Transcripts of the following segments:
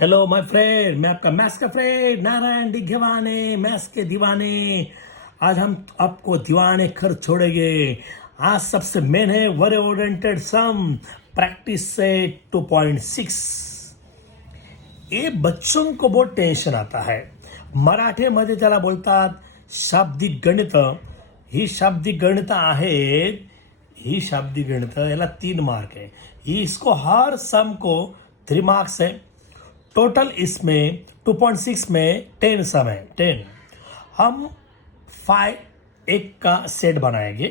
Hello my friend, मैं आपका maths का फ्रेंड नारायण दिघवाने, मैथ्स के दीवाने। आज हम आपको दीवाने कर छोड़ेंगे। आज सबसे मेन है वर्ड ओरिएंटेड सम, प्रैक्टिस से 2.6। ये बच्चों को बहुत टेन्शन आता है। मराठीमध्ये त्याला बोलतात शाब्दिक गणित. ही शाब्दिक गणित आहेत. ही शाब्दिक गणित याला 3 मार्क है. ही इसको हर सम को 3 मार्क्स है. टोटल इसमें 2.6 में 10 सम है. 10 हम 5 एक का सेट बनाएंगे.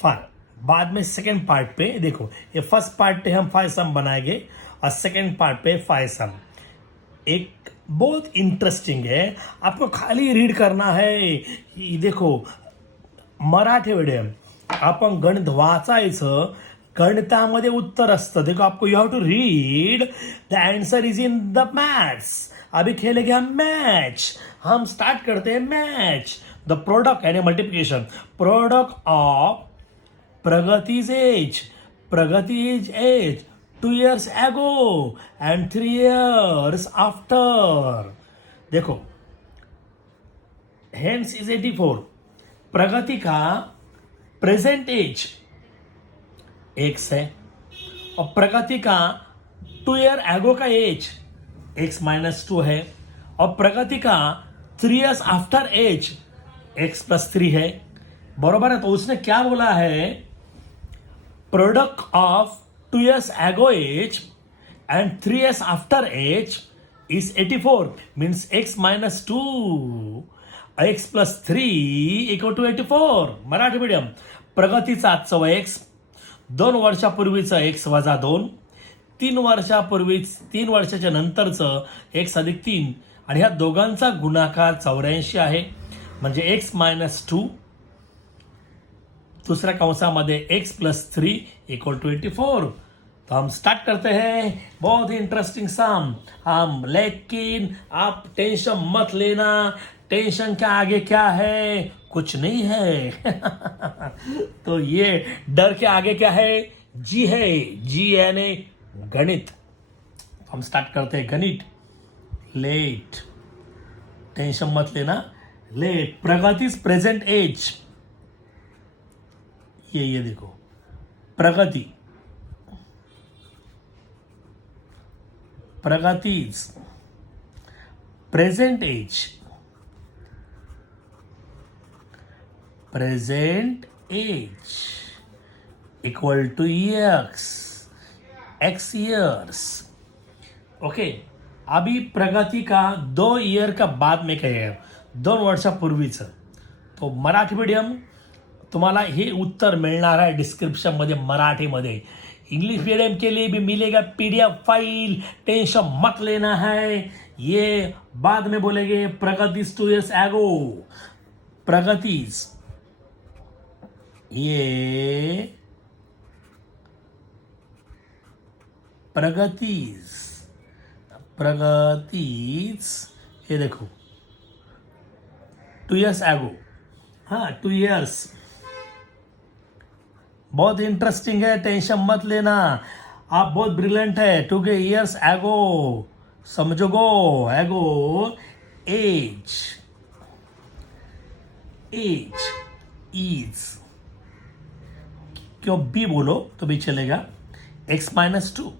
5 बाद में सेकेंड पार्ट पे देखो, ये फर्स्ट पार्ट पे हम 5 सम बनाएंगे और सेकेंड पार्ट पे 5 सम. एक बहुत इंटरेस्टिंग है, आपको खाली रीड करना है. ही देखो, मराठी मीडियम आपण गणित वाचायचं, गणितामध्ये उत्तर असतं. देखो आपको you have to read, the answer is in the maths. अभी खेलेंगे हम मैच. हम स्टार्ट करते हैं मैच. द प्रोडक्ट यानी multiplication. Product of Pragati's age. Pragati is age 2 years ago and 3 years after. देखो, हेंस इज 84. प्रगति का प्रेजेंट एज एक्स है और प्रगति का 2 year ago का एज x-2 है और प्रगति का 3 years आफ्टर एज x+3 है. बरोबर है. तो उसने क्या बोला है, product of 2 years ago age and 3 years after age is 84, means x-2 x+3 equal to 84. Marathi medium. प्रगतीचा आजचं वय x, 2 वर्षापूर्वीचं x वजा 2, 3 वर्षाच्या नंतरचं x अधिक 3 आणि ह्या दोघांचा गुणाकार 84 आहे. म्हणजे x-2 दूसरा कंसामध्ये x+3 इक्वल टू 84. तो हम स्टार्ट करते हैं. बहुत ही इंटरेस्टिंग सम. हम लेकिन आप टेंशन मत लेना. टेंशन के आगे क्या है, कुछ नहीं है. तो ये डर के आगे क्या है, जी है. जी यानी गणित. हम स्टार्ट करते हैं गणित. लेट, टेंशन मत लेना. Let, Pragati's present age. ये देखो, Pragati, Pragati's present age. Present age equal to x years. Okay. अभी प्रगति का 2 ईयर का बाद में काय आहे, 2 वर्षापूर्वीचं. तो मराठी मीडियम तुम्हाला हे उत्तर मिळणार आहे डिस्क्रिप्शनमध्ये मराठीमध्ये. इंग्लिश मीडियम के लिए भी मिलेगा PDF फाइल. टेंशन मत लेना है. ये बाद में बोलेंगे. प्रगतिज 2 years ago. प्रगतिज, ये प्रगतिज, प्रगतिज, ये देखो 2 years ago. हाँ, 2 years. बहुत इंटरेस्टिंग है, टेंशन मत लेना. आप बहुत ब्रिलियंट है. 2 years ago, समझोगो. एगो एज, एज इज, क्यों बी बोलो तो भी चलेगा. x-2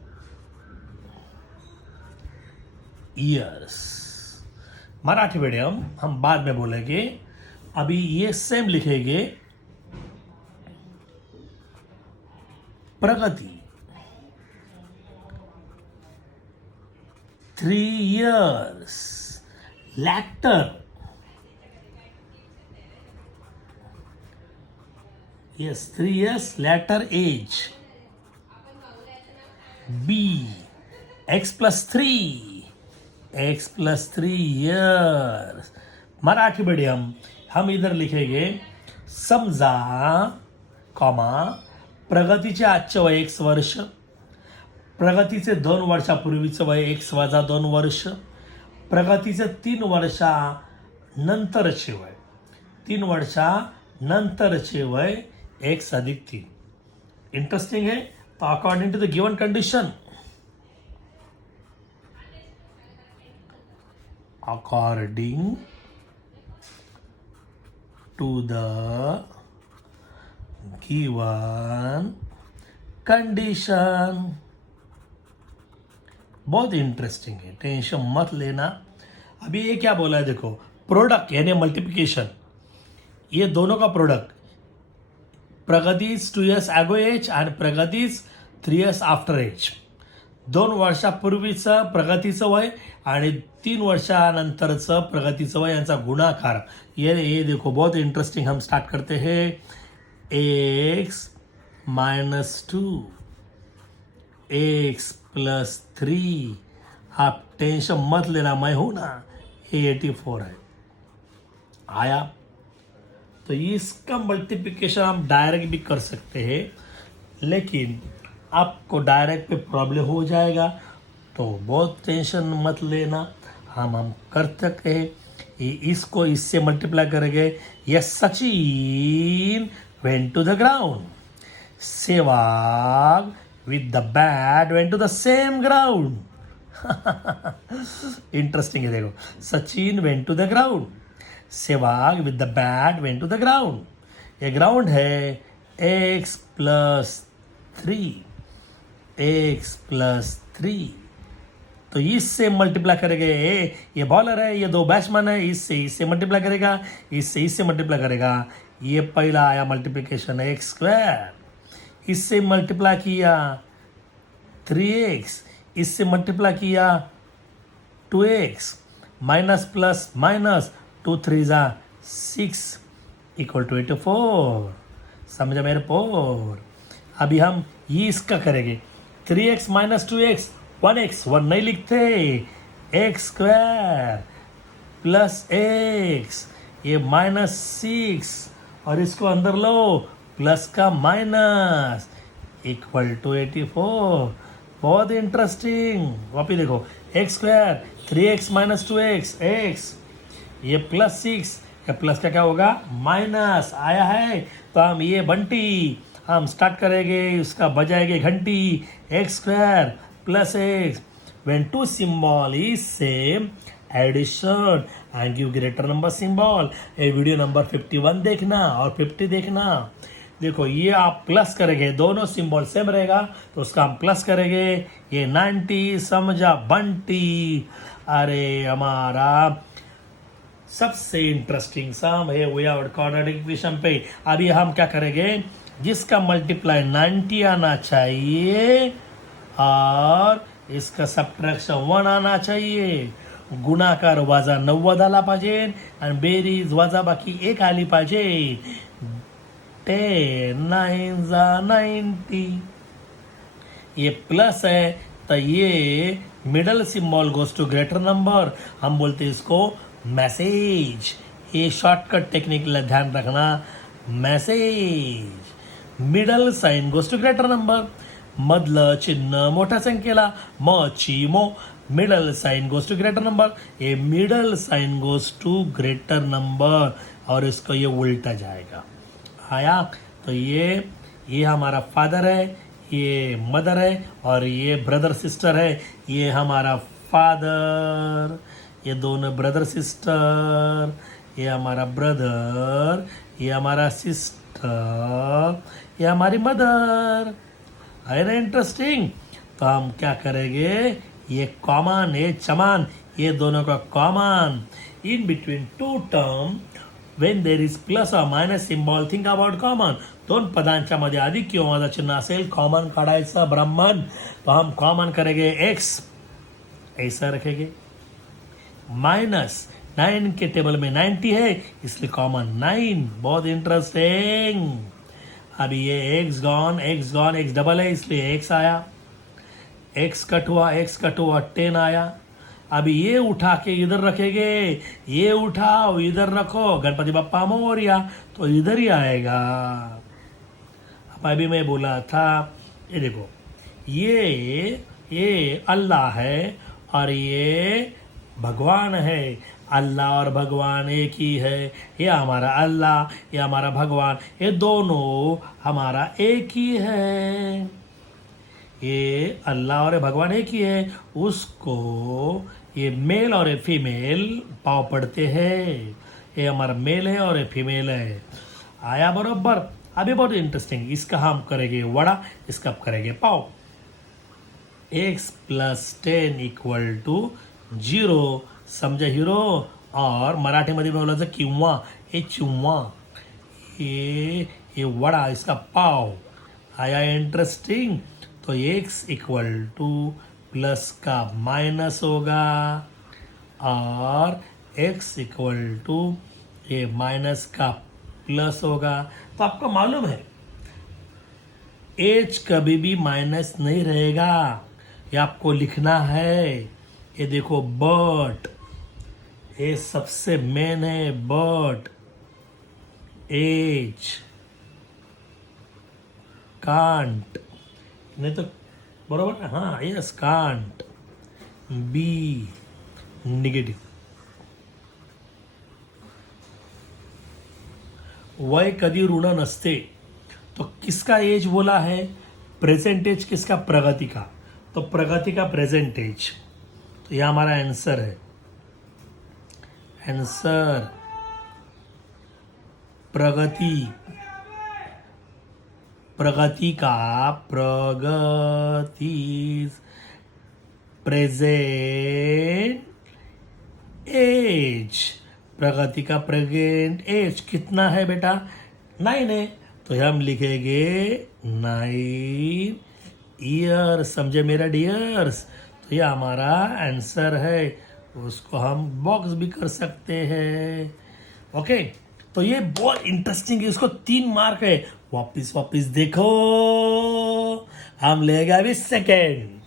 years. मराठी मीडियम हम बाद में बोलेंगे. अभी ये सेम लिखेंगे. प्रगति 3 years later. Yes, 3 years later age. B, x+3 years. Marathi medium हम इधर लिखेंगे. समजा कॉमा, प्रगतीचे आजचे वय 1 वर्ष, प्रगतीचे 2 वर्षापूर्वीचं वय x वजा 2 वर्ष, प्रगतीचे 3 वर्षानंतरचे वय, 3 वर्षानंतरचे वय x अधिक 3. इंटरेस्टिंग है. तो according to the given condition according to the given condition. बहुत इंटरेस्टिंग है, टेंशन मत लेना. अभी ये क्या बोला है देखो, प्रोडक्ट यानी मल्टीप्लिकेशन, ये दोनों का प्रोडक्ट, प्रगतीज 2 years अगो एज आणि प्रगतीज 3 years आफ्टर एज. 2 वर्षापूर्वीचं प्रगतीचं वय आणि 3 वर्षानंतरचं प्रगतीचं वय यांचा गुणाकार. ये देखो बहुत इंटरेस्टिंग. हम स्टार्ट करते हैं. x -2 x +3. आप टेंशन मत लेना, मैं हूं ना. ये 84 है. आया तो इसका मल्टीप्लिकेशन हम डायरेक्ट भी कर सकते हैं, लेकिन आपको डायरेक्ट पे प्रॉब्लम हो जाएगा, तो बहुत टेंशन मत लेना. हम कर सकते हैं. इसको इससे मल्टीप्लाई करेंगे. Yes, Sachin went to the ground. Sehwag with the bat went to the same ground. Interesting है देखो. Sachin went to the ground. Sehwag with the bat went to the ground. ये ग्राउंड है x +3. x +3. तो इससे मल्टीप्लाई करेंगे. ये बॉलर है, ये 2 बैट्समैन है, इससे मल्टीप्लाई करेगा, इससे मल्टीप्लाई करेगा. ये पहला आया मल्टीप्लिकेशन है x². इससे मल्टीप्लाई किया 3x, इससे मल्टीप्लाई किया 2x, minus plus minus 2 3 6 equal to 84. समझा मेरे पोर. अभी हम ये इसका करेंगे. 3x - 2x 1x, 1 नहीं लिखते, x² प्लस x, ये -6 और इसको अंदर लो, प्लस का माइनस इक्वल टू 84. बहुत इंटरेस्टिंग. वापिस देखो, x², 3x - 2x x, ये +6, या प्लस का क्या होगा, माइनस आया है. तो हम ये बंटी हम स्टार्ट करेंगे, उसका बजाएंगे घंटी. x² + x, when two symbol is same, addition and give greater number symbol. ये वीडियो नंबर 51 देखना और 50 देखना. देखो, ये आप प्लस करेंगे, दोनों सिंबल सेम रहेगा तो उसका हम प्लस करेंगे. ये 90 समझा बंटी. अरे हमारा सबसे इंटरेस्टिंग सम है विदाउट क्वाड्रेटिक इक्वेशन पे. अभी हम क्या करेंगे, जिसका मल्टीप्लाई 90 आना चाहिए और इसका सबट्रैक्शन 1 आना चाहिए. गुणाकार वजा 90 आला पाहिजे आणि बेरीज वजा बाकी 1 आली पाहिजे. 10 9 90. ये प्लस है तो ये middle symbol goes to greater number. हम बोलते हैं इसको मैसेज. ये शॉर्टकट टेक्निक ध्यान रखना. मैसेज, middle sign goes to greater number. मधलं चिन्ह मोठ्या संख्येला, मो, middle sign goes to greater number. ये middle sign goes to greater number और इसको ये उल्टा जाएगा. आया तो ये हमारा फादर है, ये मदर है और ये ब्रदर सिस्टर है. ये हमारा फादर, ये दोनों ब्रदर सिस्टर, ये हमारा ब्रदर, ये हमारा सिस्टर, ये हमारी मदर. है ना इंटरेस्टिंग. तो हम क्या करेंगे, ये कॉमन, ये चमान, ये दोनों का common. In between two term when there is plus or minus symbol, think about common. 2 पदांच्या मध्ये अधिक किंवा वजा चिन्ह असेल, कॉमन काढायचं ब्राह्मण. तो हम कॉमन करेंगे x, ऐसा रखेंगे. -9 के टेबल में 90 है, इसलिए कॉमन 9. बहुत इंटरेस्टिंग. अभी ये x गॉन, x डबल है इसलिए x आया. x कट हुआ 10 आया. अभी ये उठा के इधर रखेंगे, ये उठाओ इधर रखो, गणपति बप्पा मोरिया, तो इधर ही आएगा. अब अभी मैं बोला था, ये देखो, ये अल्लाह है और ये भगवान है. अल्लाह और भगवान एक ही है. ये हमारा अल्लाह, ये हमारा भगवान, ये दोनों हमारा एक ही है. ये अल्लाह और भगवान एक ही है, उसको ये मेल और ये फीमेल पाव पढ़ते हैं। ये हमारा मेल है और ये फीमेल है। आया बरोबर। अभी बहुत इंटरेस्टिंग, इसका हम करेंगे वड़ा, इसका हम करेंगे पाव। x+10 = 0 समजा हिरो। और मराठीमध्ये बोलायचं किंवा, हे चिंवा, ये वड़ा, इसका पाव। आया इंटरेस्टिंग। तो x प्लस का माइनस होगा और x ये माइनस का प्लस होगा। तो आपको मालूम है एज कभी भी माइनस नहीं रहेगा। ये आपको लिखना है। ये देखो बट, ये सबसे मेन है बट एज कांट, नहीं तो बरोबर। हाँ यस, कांट बी निगेटिव। वय कधी ऋण नसते। तो किसका एज बोला है? प्रेजेंट एज किसका? प्रगति का। तो प्रगति का प्रेजेंट एज। तो यह हमारा आंसर है। आंसर प्रगति, प्रगति का प्रगति प्रेजेंट एज। प्रगति का प्रेजेंट एज कितना है बेटा? 9 है। तो हम लिखेंगे 9 ईयर। समझे मेरा डियर्स? तो यह हमारा आंसर है। उसको हम बॉक्स भी कर सकते हैं। ओके, तो ये बहुत इंटरेस्टिंग है। इसको 3 मार्क है। वापिस वापिस देखो, हम लेगा अभी सेकेंड।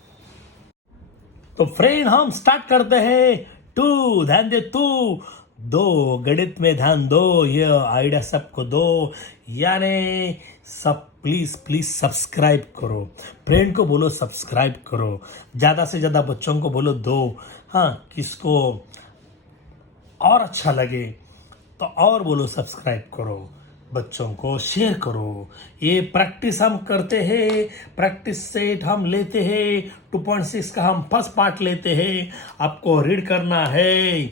तो फ्रेंड हम स्टार्ट करते हैं। टू, ध्यान दे तू। दो, गणित में ध्यान दो। ये आइडिया सबको दो। यानी सब प्लीज प्लीज सब्सक्राइब करो। फ्रेंड को बोलो सब्सक्राइब करो। ज़्यादा से ज़्यादा बच्चों को बोलो दो। हाँ, किसको और अच्छा लगे तो और बोलो सब्सक्राइब करो। बच्चों को शेयर करो। ये प्रैक्टिस हम करते हैं। प्रैक्टिस सेट हम लेते हैं। 2.6 का हम फर्स्ट पार्ट लेते हैं। आपको रीड करना है।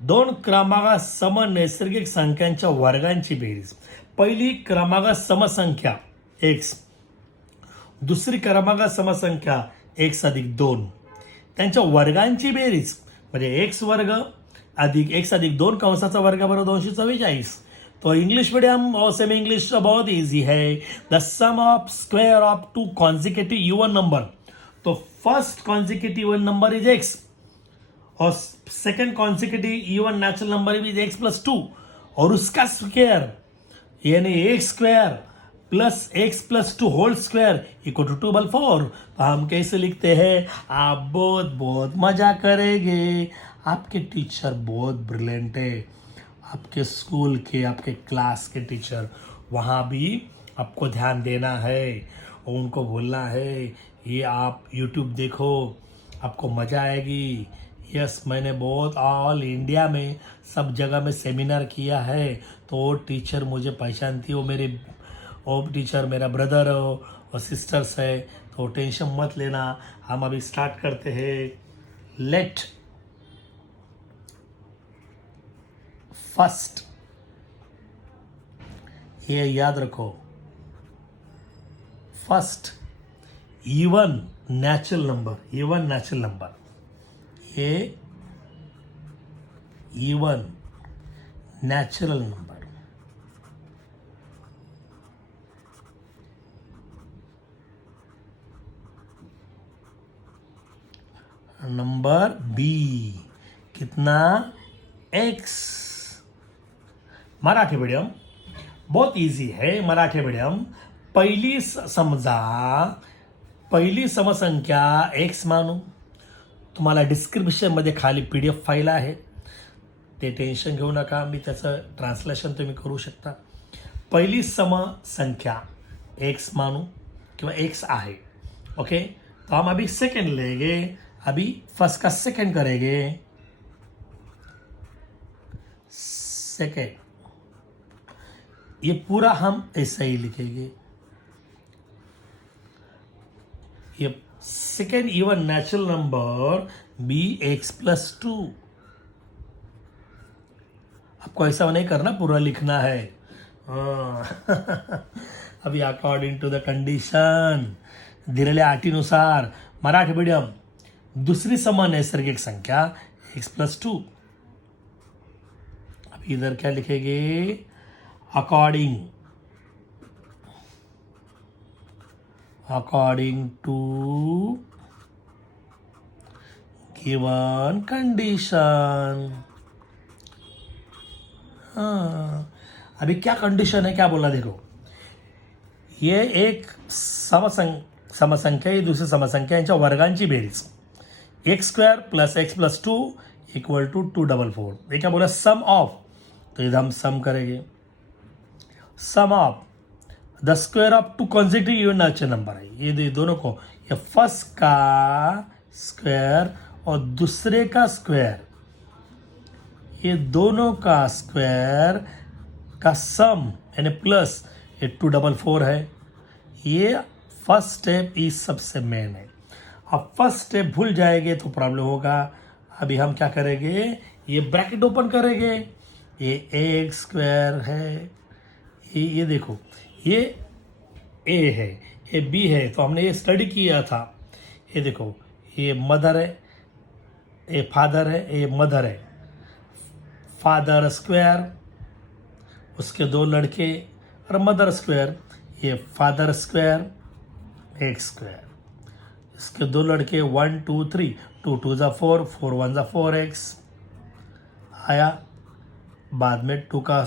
2 क्रमांक नैसर्गिक संख्यांच्या वर्गांची बेरीज। पहिली क्रमांक समसंख्या x, दुसरी क्रमांक समसंख्या x+2, त्यांच्या वर्गांची बेरीज म्हणजे x² अधिक x+2 कंसाचा वर्ग बरोबर 244। तो इंग्लिश मीडियम और सेमी इंग्लिश बहुत इजी है। The sum of square of 2 consecutive even number. तो first consecutive even number is x और second consecutive even natural number is x+2 और उसका स्क्वायर यानी x² plus x+2 whole square equal to 2/4। तो हम कैसे लिखते हैं? आप बहुत बहुत मजा करेंगे। आपके टीचर बहुत ब्रिलियंट है। आपके स्कूल के, आपके क्लास के टीचर, वहाँ भी आपको ध्यान देना है और उनको बोलना है ये आप यूट्यूब देखो, आपको मज़ा आएगी। यस, मैंने बहुत ऑल इंडिया में सब जगह में सेमिनार किया है। तो वो टीचर मुझे पहचानती हो, वो टीचर मेरा ब्रदर हो और सिस्टर्स है। तो टेंशन मत लेना। हम अभी स्टार्ट करते हैं। लेट फर्स्ट, ये याद रखो, first even natural number, even natural number, ये even natural number. Number be कितना? x। मराठी मीडियम बहुत इजी है। मराठी मीडियम पहिली समजा, पहिली समसंख्या x मानू। तुम्हाला डिस्क्रिप्शनमध्ये खाली PDF फाईल आहे, ते टेन्शन घेऊ नका, मी त्याचं ट्रान्सलेशन तुम्ही करू शकता। पहिली समसंख्या x मानू किंवा x आहे। ओके, तो हम अभी सेकंड लेंगे। अभी फर्स्ट का सेकंड करेंगे। सेकंड, ये पूरा हम ऐसा ही लिखेंगे। ये second even natural number be x plus 2। आपको ऐसा नहीं करना, पूरा लिखना है। अभी अकॉर्डिंग टू द कंडिशन दिलेल्या अटीनुसार मराठी मीडियम दूसरी समान नैसर्गिक संख्या एक्स प्लस 2। अभी इधर क्या लिखेंगे, अकॉर्डिंग टू गिवन कंडीशन। हाँ, अभी क्या कंडीशन है, क्या बोला देखो, ये एक समसंख्या ही दूसरी समसंख्या यांच्या वर्गांची बेरीज x square plus x plus 2 equal to 244। ये क्या बोला, सम ऑफ, तो इधर हम सम करेंगे, sum of the square of two consecutive even natural number है। ये दोनों को, ये फर्स्ट का स्क्वायर और दूसरे का स्क्वायर, ये दोनों का स्क्वायर का सम यानी प्लस ये 244 है। ये फर्स्ट स्टेप इस सबसे मेन है। अब फर्स्ट स्टेप भूल जाएंगे तो प्रॉब्लम होगा। अभी हम क्या करेंगे, ये ब्रैकेट ओपन करेंगे, ये एक्स स्क्वायर है, ये देखो, ये ए है, ये बी है, तो हमने ये स्टडी किया था। ये देखो, ये मदर है, ये फादर है, ये मदर है, फादर स्क्वायर, उसके दो लड़के और मदर स्क्वायर, ये फादर स्क्वायर एक्स स्क्वायर, इसके दो लड़के 1 2 3, 2 2 ज़ा 4, 4 1 ज़ा 4x आया, बाद में 2 का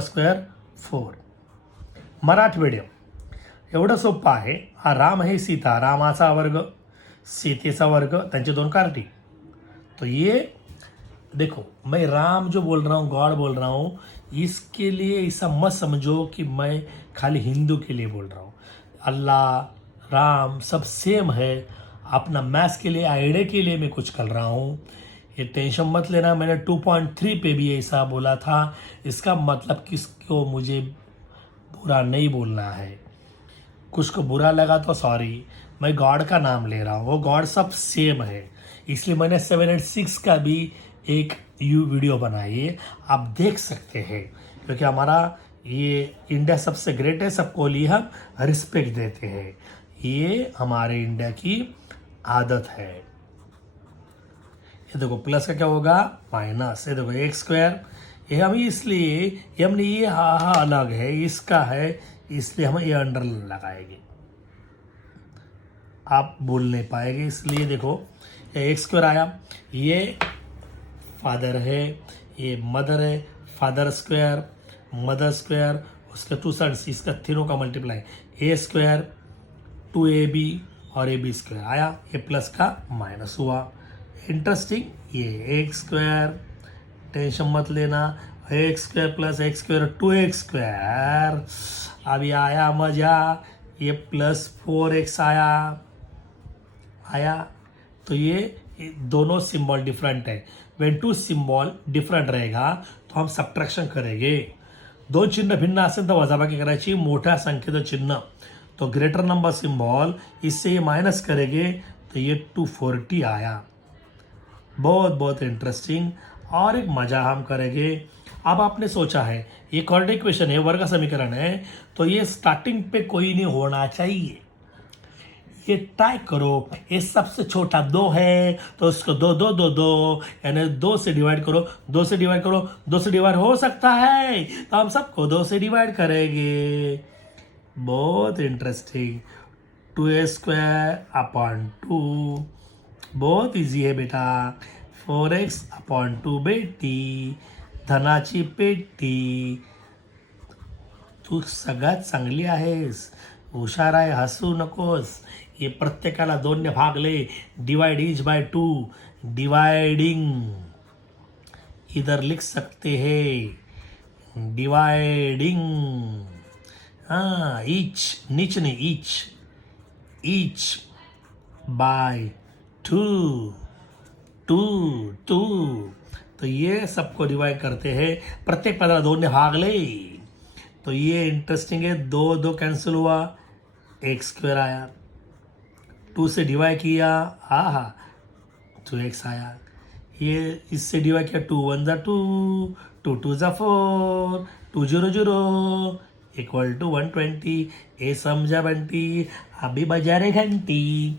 स्क्वायर 4। मराठी मीडियम एवढं सोपं आहे। हा राम है सीता, रामाचा वर्ग सीतेचा वर्ग, त्यांचे दोन कार्टी। तो ये देखो, मैं राम जो बोल रहा हूँ, गॉड बोल रहा हूँ, इसके लिए ऐसा मत समझो कि मैं खाली हिंदू के लिए बोल रहा हूँ। अल्लाह, राम सब सेम है। अपना मैथ्स के लिए, आइडिया के लिए मैं कुछ कर रहा हूँ, ये टेंशन मत लेना। मैंने 2.3 पे भी ऐसा बोला था। इसका मतलब किसको मुझे बुरा नहीं बोलना है, कुछ को बुरा लगा तो सॉरी, मैं गॉड का नाम ले रहा हूँ, वो गॉड सब सेम है। इसलिए मैंने 786 का भी एक वीडियो बनाई है, आप देख सकते हैं, क्योंकि हमारा ये इंडिया सबसे ग्रेट है, सबको लिए हम रिस्पेक्ट देते हैं, ये हमारे इंडिया की आदत है। ये देखो प्लस का क्या होगा, माइनस। ये देखो एक्स स्क्वायर, ये हम इसलिए हमने ये हा अलग है, इसका है, इसलिए हम ये अंडर लगाएंगे, आप बोल नहीं पाएंगे। इसलिए देखो एक्स स्क्वायर आया, ये फादर है, ये मदर है, फादर स्क्वायर मदर स्क्वायर, उसके टू साइड्स, इसका तीनों का मल्टीप्लाई, ए स्क्वायर 2ab और ab स्क्वायर आया, ये प्लस का माइनस हुआ। इंटरेस्टिंग, ये एक्स स्क्वायर, टेंशन मत लेना, x square plus x square 2x square. अभी आया मजा, ये प्लस 4x आया। तो ये दोनों सिंबल डिफरेंट है। वेन टू सिंबल डिफरंट रहेगा तो हम सबट्रॅक्शन करेंगे। दोन चिन्ह भिन्न असेल तर वजाबाकी करायची, मोठ्या संख्येचं चिन्ह तो ग्रेटर नंबर सिंबल, इससे ये माइनस करेंगे तो ये 240 आया। बहुत बहुत इंटरेस्टिंग, और एक मजा हम करेंगे। अब आपने सोचा है ये कोऑर्डिनेट इक्वेशन है, वर्ग समीकरण है, तो ये स्टार्टिंग पे कोई नहीं होना चाहिए। ये ट्राई करो, ये सबसे छोटा 2 है तो उसको 2 2 2 2 यानी 2 से डिवाइड करो, 2 से डिवाइड करो, 2 से डिवाइड हो सकता है तो हम सबको 2 से डिवाइड करेंगे। बहुत इंटरेस्टिंग, 2a स्क्वायर अपॉन 2, बहुत इजी है बेटा। 4x अपॉन 2 बेटी, धनाची पेटी, तू सगळ्यात चांगली आहेस, हुशार आहे, हसू नकोस। ये प्रत्येकाला 2 ने भागले, डिवाइड इज बाय 2, डिवाइडिंग इधर लिख सकते हैं, डिवाइडिंग। हाँ, ईच, नीच नहीं, ईच बाय 2, 2 तो ये सबको डिवाइड करते हैं, प्रत्येक पदाला 2 ने भाग ले। तो ये इंटरेस्टिंग है, 2 2 कैंसिल हुआ, एक्स स्क्वायर आया, 2 से डिवाइड किया, हाँ 2x आया। ये इससे डिवाइड किया, 2 1 ज़ा 2, 2 2 ज़ा 4, 2 0 0 इक्वल टू 120। ये समझा बंटी? अभी बजा रहे घंटी।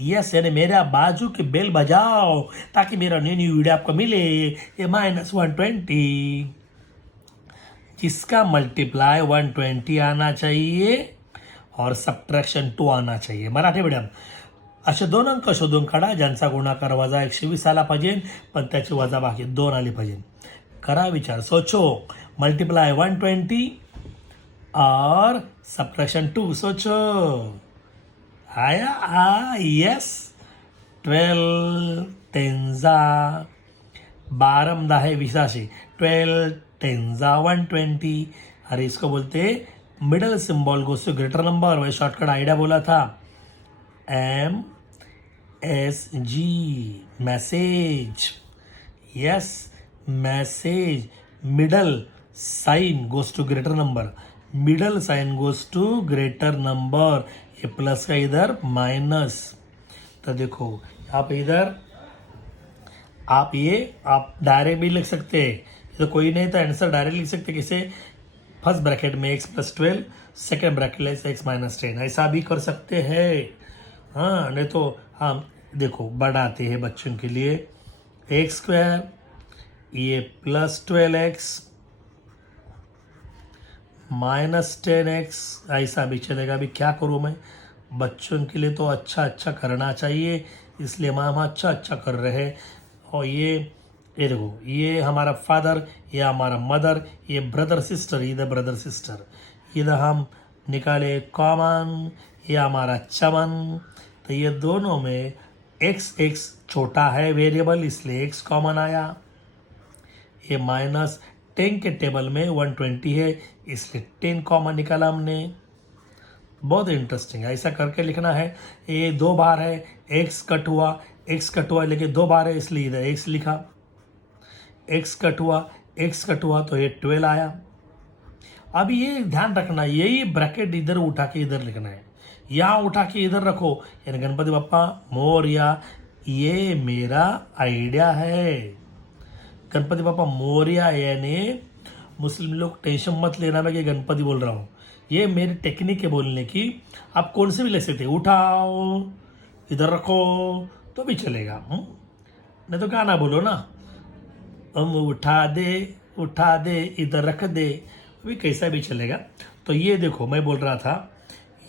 यस, यानी मेरा बाजू की बेल बजाओ ताकि मेरा न्यू न्यू वीडियो आपको मिले। ये -120 जिसका मल्टीप्लाई 120 आना चाहिए और सबट्रैक्शन 2 आना चाहिए। मराठी मीडियम असे दोन अंक शोधून काढा ज्यांचा गुणाकार वजा 120 आला पाहिजे पण त्याची वजा बाकी 2 आली पाहिजे। करा विचार, सोचो। मल्टीप्लाई 120 और सबट्रैक्शन 2, सोचो। आया यस। 12 10 12 10 20, 12 10 120। अरे इसको बोलते middle symbol goes to greater number. वही शॉर्टकट आइडिया बोला था, MSG, message. Yes, message. Middle sign goes to greater number, middle sign goes to greater number. ये प्लस का इधर माइनस। तो देखो यहाँ पे इधर आप डायरेक्ट भी लिख सकते हैं। तो कोई नहीं तो आंसर डायरेक्ट लिख सकते किसे, फर्स्ट ब्रैकेट में x + 12, सेकेंड ब्रैकेट में x - 10, ऐसा भी कर सकते हैं। हाँ, नहीं तो हम देखो बढ़ाते हैं बच्चों के लिए। x², ये +12x -10x, ऐसा भी चलेगा। अभी क्या करूँ मैं, बच्चों के लिए तो अच्छा अच्छा करना चाहिए, इसलिए हम अच्छा अच्छा कर रहे हैं। और ये देखो, ये हमारा फादर, ये हमारा मदर, ये ब्रदर सिस्टर, इधर ब्रदर सिस्टर, इधर हम निकाले कॉमन, ये हमारा चमन। तो ये दोनों में x छोटा है वेरिएबल, इसलिए x कॉमन आया। ये -10 के टेबल में 120 है, इसलिए 10 कॉमन निकाला हमने। बहुत इंटरेस्टिंग है, ऐसा करके लिखना है। ये 2 बार है, x कट हुआ लेकिन 2 बार है, इसलिए इधर x लिखा। x कट हुआ तो ये 12 आया। अब ये ध्यान रखना, यही ब्रैकेट इधर उठा के इधर लिखना है, यहाँ उठा के इधर रखो, यानी गणपति बप्पा मोरया। ये मेरा आइडिया है, गणपति बप्पा मोरया। यानी मुस्लिम लोग टेंशन मत लेना मैं कि गणपति बोल रहा हूँ, ये मेरी टेक्निक है बोलने की। आप कौन से भी ले सकते, उठाओ इधर रखो तो भी चलेगा। नहीं तो गाना बोलो ना, हम उठा दे इधर रख दे, भी कैसा भी चलेगा। तो ये देखो, मैं बोल रहा था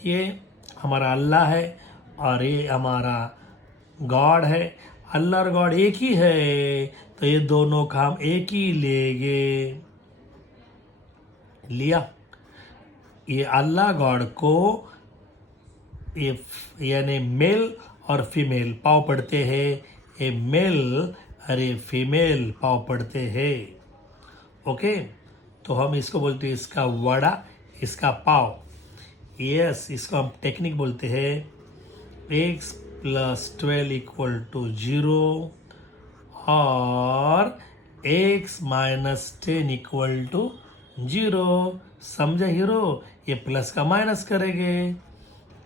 ये हमारा अल्लाह है और ये हमारा गॉड है। अल्लाह और गॉड एक ही है, तो ये दोनों का हम एक ही लेंगे। लिया, ये अल्लाह गॉड को ये यानी मेल और फीमेल पाव पढ़ते हैं, ये मेल अरे फीमेल पाव पढ़ते हैं। ओके, तो हम इसको बोलते हैं, इसका वड़ा, इसका पाव। यस, इसको हम टेक्निक बोलते हैं x + 12 = 0 और x - 10 = 0। समझा हीरो? ये प्लस का माइनस करेंगे,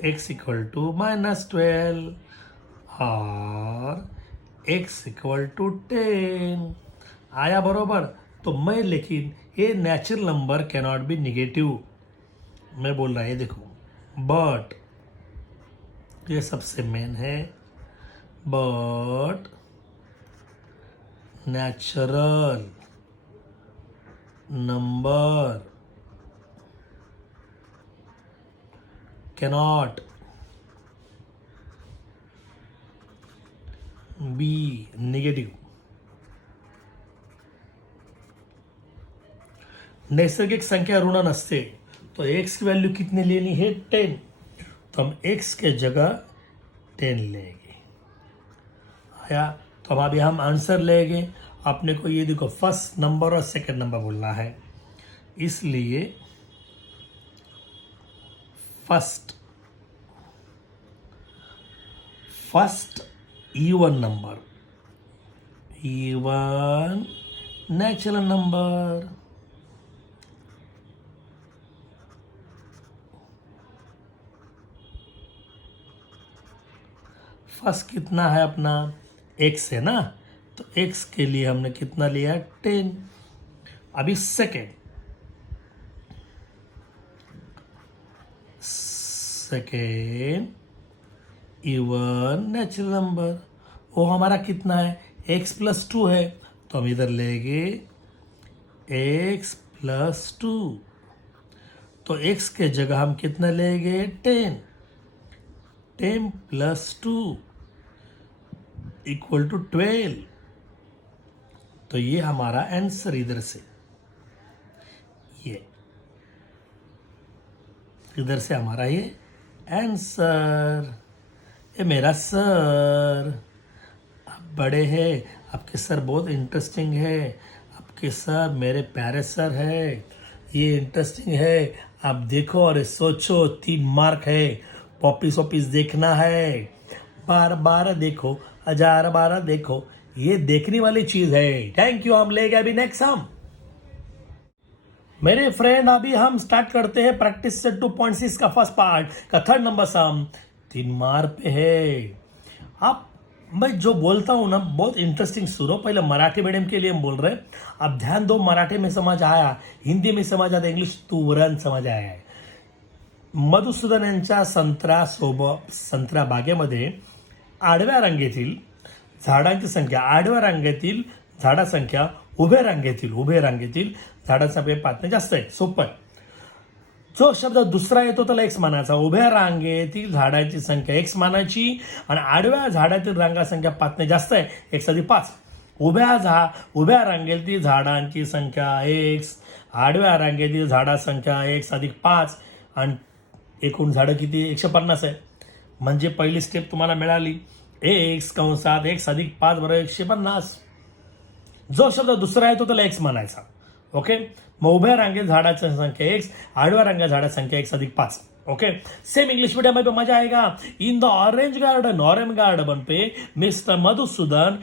x = -12 और x = 10 आया बरोबर। तो मैं, लेकिन ये natural number can not be negative, मैं बोल रहा है देखो, बट ये सबसे मेन है, but natural number cannot be negative। नैसर्गिक संख्या ऋण नसते, तो x की वैल्यू कितनी लेनी है, 10। तो हम x के जगह 10 लेंगे। आया, तो अब अभी हम आंसर लेंगे। अपने को ये देखो, फर्स्ट नंबर और सेकंड नंबर बोलना है, इसलिए first even number, even natural number, first कितना है अपना x है ना, तो x के लिए हमने कितना लिया 10। अभी सेकेंड इवन नेचुरल नंबर, वो हमारा कितना है x+2 है, तो हम इधर लेंगे x+2, तो x के जगह हम कितना लेंगे 10 + 2 = 12। तो ये हमारा आंसर इधर से, ये इधर से हमारा ये आंसर। ये मेरा सर, आप बड़े हैं, आपके सर बहुत इंटरेस्टिंग है, आपके सर मेरे प्यारे सर है, ये इंटरेस्टिंग है। आप देखो और सोचो, 3 मार्क है, पॉपिस देखना है, बार बार देखो, 1000 बार देखो, ये देखने वाली चीज है। Thank you. हम ले गए अभी नेक्स्ट सम। मेरे फ्रेंड अभी हम स्टार्ट करते हैं प्रैक्टिस सेट 2.6 का फर्स्ट पार्ट का 3rd नंबर सम। 3 मार्क पे है। अब मैं जो बोलता हूँ ना बहुत इंटरेस्टिंग सुनो। पहले मराठी मीडियम के लिए हम बोल रहे हैं, अब ध्यान दो। मराठी में समझ आया, हिंदी में समझ आता, इंग्लिश तुरंत समझ आया है। मधुसूदन यांच्या संत्रा बागेमध्ये आडव्या रांगेतील झाडांची संख्या, आडव्या रांगेतील झाडासंख्या उभ्या रांगेतील झाडांचा पातळी जास्त आहे. सोपं आहे. जो शब्द दुसरा येतो त्याला एक्स मानायचा. उभ्या रांगेतील झाडांची संख्या एक्स मानायची आणि आडव्या झाडातील रांगासंख्या पातळी जास्त आहे, 1+5. उभ्या रांगेतील झाडांची संख्या एक्स, आडव्या रांगेतील झाडासंख्या 1+5 आणि एकूण झाडं किती 150 आहे. म्हणजे पहिली स्टेप तुम्हाला मिळाली. एक्स कंसात 1+5 बरोबर 150. जो शब्द दुसरा येतो त्याला एक्स म्हणायचा. ओके. मग उभ्या रांगेत झाडाची संख्या एक्स, आडव्या रांगेत झाडाची संख्या 1+5. ओके. सेम इंग्लिश मीडियम में भी मजा आएगा. इन द ऑरेंज गार्डन पे mister Madhusudan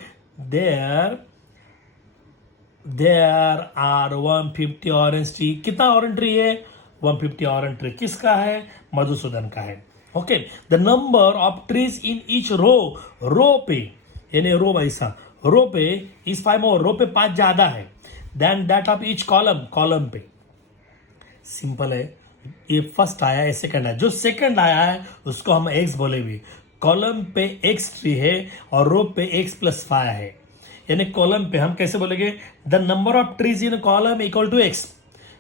there are 150 orange tree. कितना ऑरेंज ट्री है? 150 ऑरेंज ट्री. किसका है? मधुसूदन का है. Okay. The number of trees in each row पे, यानी रो वैसा रो पे इज 5 मोर. रो पे 5 ज्यादा है then that of each column पे. सिंपल है. ये फर्स्ट आया है, सेकंड आया. जो सेकंड आया है उसको हम एक्स बोलेंगे. कॉलम पे एक्स ट्री है और रो पे x+5 है. यानी कॉलम पे हम कैसे बोलेंगे? The number of trees in column equal to x.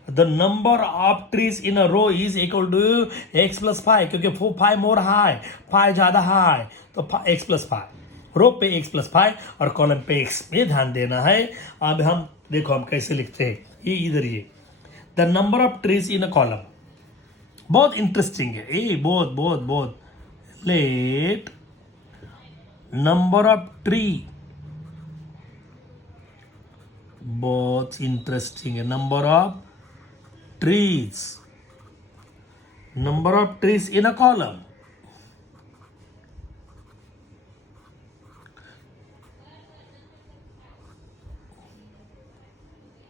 The number of trees in a row is equal to x+5, क्योंकि 5 मोर हाई, 5 ज्यादा हाई, तो x+5. रो पे x+5 और कॉलम पे x. ये ध्यान देना है. अब हम देखो हम कैसे लिखते हैं. ये इधर ये the number of trees in a column बहुत इंटरेस्टिंग है. ये बहुत लेट नंबर ऑफ ट्री बहुत इंटरेस्टिंग है. Number of trees in a column.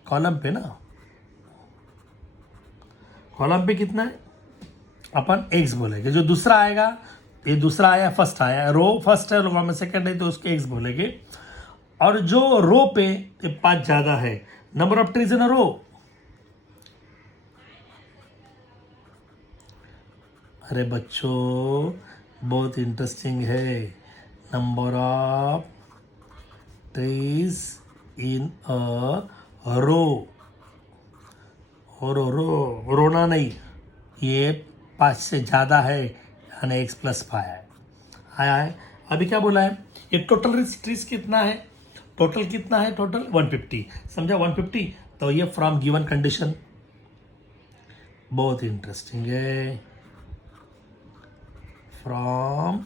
Column पे ना, कॉलम पे कितना है अपन एक्स बोलेंगे. जो दूसरा आएगा, ये दूसरा आया, फर्स्ट आया, रो फर्स्ट है, रो में सेकंड है, तो उसके एक्स बोलेंगे. और जो रो पे 5 ज्यादा है, number of trees in a रो. अरे बच्चों बहुत इंटरेस्टिंग है. Number of trees in a रो. और रोना नहीं, ये 5 से ज़्यादा है यानी x+5 है. आया है. अभी क्या बोला है? ये टोटल ट्रीज कितना है? टोटल 150. समझा? 150. तो ये फ्रॉम गिवन कंडीशन. बहुत इंटरेस्टिंग है. From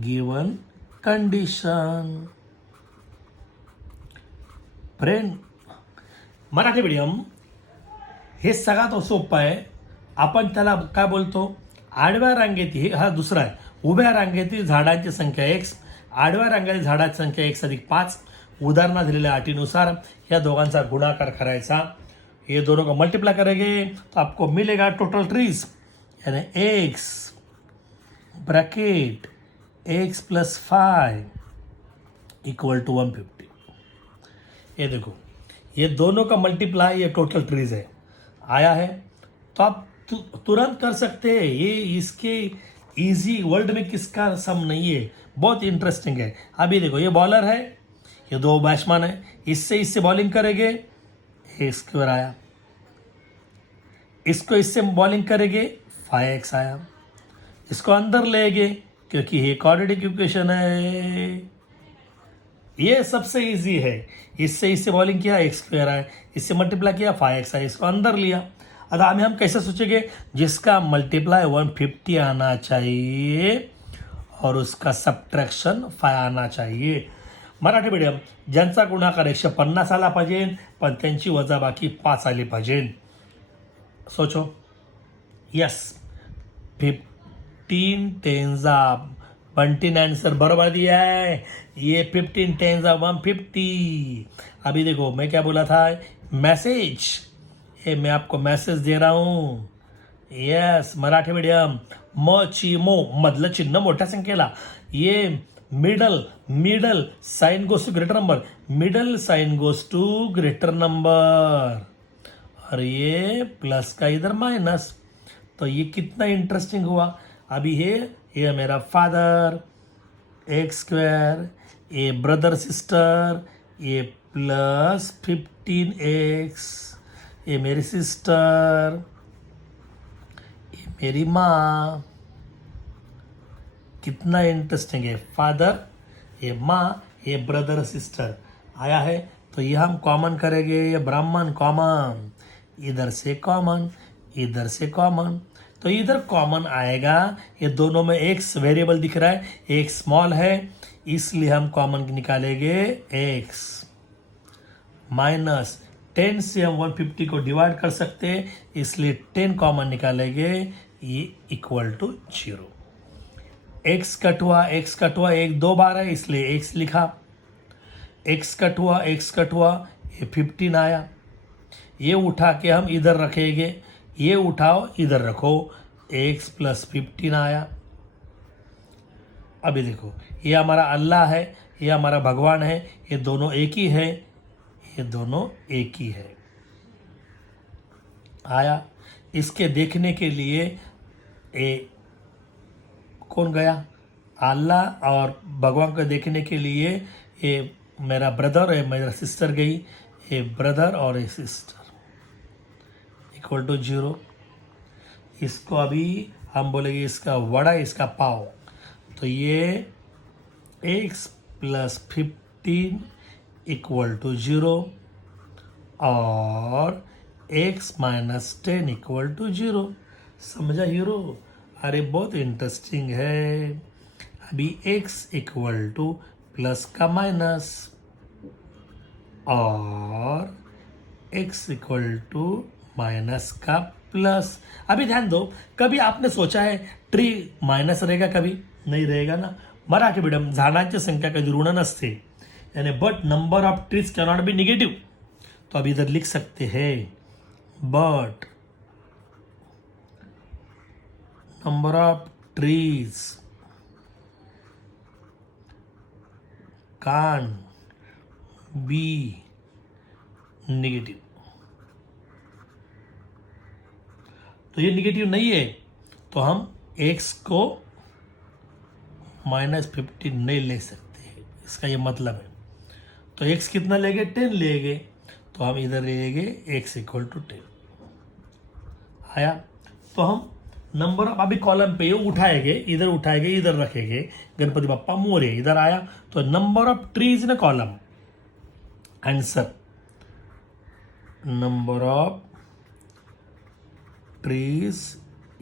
given condition. Friend, Marathi medium हे सगळ्यात सोपं आहे. आपण त्याला काय बोलतो? आडव्या रांगेतील, हा दुसरा आहे. उभ्या रांगेतील झाडांची संख्या एक्स, आडव्या रांगेतील झाडांची संख्या 1+5. उदाहरणात दिलेल्या अटीनुसार या दोघांचा गुणाकार करायचा. ये दोनों को मल्टीप्लाई करेंगे तो आपको मिलेगा टोटल ट्रीज यानी x bracket x plus 5 equal to 150। ये देखो, ये दोनों का मल्टीप्लाई ये टोटल ट्रीज है, आया है। तो आप तुरंत कर सकते हैं। ये इसके इजी वर्ल्ड में किसका सम नहीं है, बहुत इंटरेस्टिंग है। अभी देखो, ये बॉलर है, ये दो बैट्समैन है, इससे बॉलिंग करेंगे, ए स्क्वायर आया। इसको इससे बॉलिंग करेंगे, 5x आया। इसको अंदर लेंगे क्योंकि ये क्वाड्रेटिक इक्वेशन है, ये सबसे इजी है। इससे बॉलिंग किया, एक्स स्क्वायर आया, इससे मल्टीप्लाई किया, 5x आया, इसको अंदर लिया। अब हम कैसे सोचेंगे, जिसका मल्टीप्लाई 150 आना चाहिए और उसका सबट्रैक्शन 5 आना चाहिए। मराठी मीडियम ज्यांचा गुणाकार 150 आला पाहिजे पण त्यांची वजाबाकी 5 आली पाहिजे। सोचो, यस, 15 टेन्जा बंटी ने आंसर बराबर दिया है। ये 15 टेन्जा 150। अभी देखो, मैं क्या बोला था, मैसेज, ये मैं आपको मैसेज दे रहा हूँ। यस, मराठी मीडियम म ची मो मधलं चिन्ह मोठ्या संख्येला, ये middle sign goes to greater number, middle sign goes to greater number, और ये प्लस का इधर माइनस। तो ये कितना इंटरेस्टिंग हुआ। अभी ये मेरा फादर, एक्स स्क्वायर, ये ब्रदर सिस्टर, ये प्लस 15x, ये मेरी सिस्टर, ये मेरी माँ। कितना इंटरेस्टिंग है, फादर, ये माँ, ये ब्रदर सिस्टर आया है। तो ये हम कॉमन करेंगे, ये ब्राह्मण कॉमन, इधर से कॉमन, इधर से कॉमन, तो इधर कॉमन आएगा। ये दोनों में एक्स वेरिएबल दिख रहा है, एक स्मॉल है, इसलिए हम कॉमन निकालेंगे एक्स माइनस 10 से हम 150 को डिवाइड कर सकते हैं, इसलिए 10 कॉमन निकालेंगे, ये इक्वल टू 0। एक्स कट हुआ, एक दो बार है इसलिए एक्स लिखा, एक्स कट हुआ, ये 15 आया। ये उठा के हम इधर रखेंगे, ये उठाओ इधर रखो, एक्स प्लस 15 आया। अभी देखो, ये हमारा अल्लाह है, ये हमारा भगवान है, ये दोनों एक ही है, ये दोनों एक ही है। आया। इसके देखने के लिए कौन गया, अल्लाह, और भगवान को देखने के लिए ये मेरा ब्रदर है, मेरा सिस्टर गई, ये ब्रदर और ये सिस्टर इक्वल टू 0। इसको अभी हम बोलेंगे इसका वड़ा, इसका पाव। तो ये x प्लस 15 इक्वल टू 0 और x माइनस 10 इक्वल टू 0। समझा हीरो? अरे बहुत इंटरेस्टिंग है। अभी x इक्वल टू प्लस का माइनस और x इक्वल टू माइनस का प्लस। अभी ध्यान दो, कभी आपने सोचा है ट्री माइनस रहेगा? कभी नहीं रहेगा ना। मराठी मीडियम झाडांची संख्या कधी ऋण नसते, यानी but number of trees can not be negative. तो अभी इधर लिख सकते हैं but number of trees can be negative. तो ये निगेटिव नहीं है, तो हम x को -15 नहीं ले सकते, इसका ये मतलब है। तो x कितना लेंगे? 10 लेंगे, तो हम इधर ले लेंगे x इक्वल टू 10। आया। तो हम नंबर ऑफ, अभी कॉलम पे ये उठाएंगे, इधर रखेंगे, गणपति बप्पा मोरे, इधर आया। तो number of trees in column, answer number of trees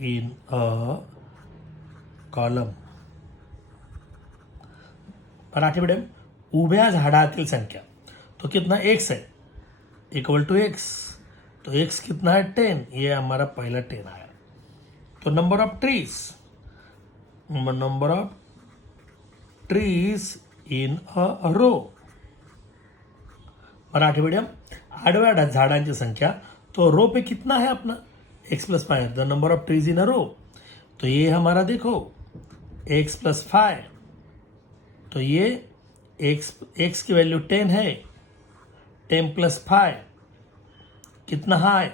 in a column। Marathi medium उभ्या झाडातील संख्या, तो कितना x है, इक्वल टू x। तो x कितना है? 10। ये हमारा पहला 10 आया। तो number of trees in a row. Marathi medium आडव्या झाडांची संख्या, तो रो पे कितना है अपना? x plus 5, the number of trees in a row. तो ये हमारा देखो x प्लस 5 तो ये x की वैल्यू 10 है, 10 + 5 कितना हाई,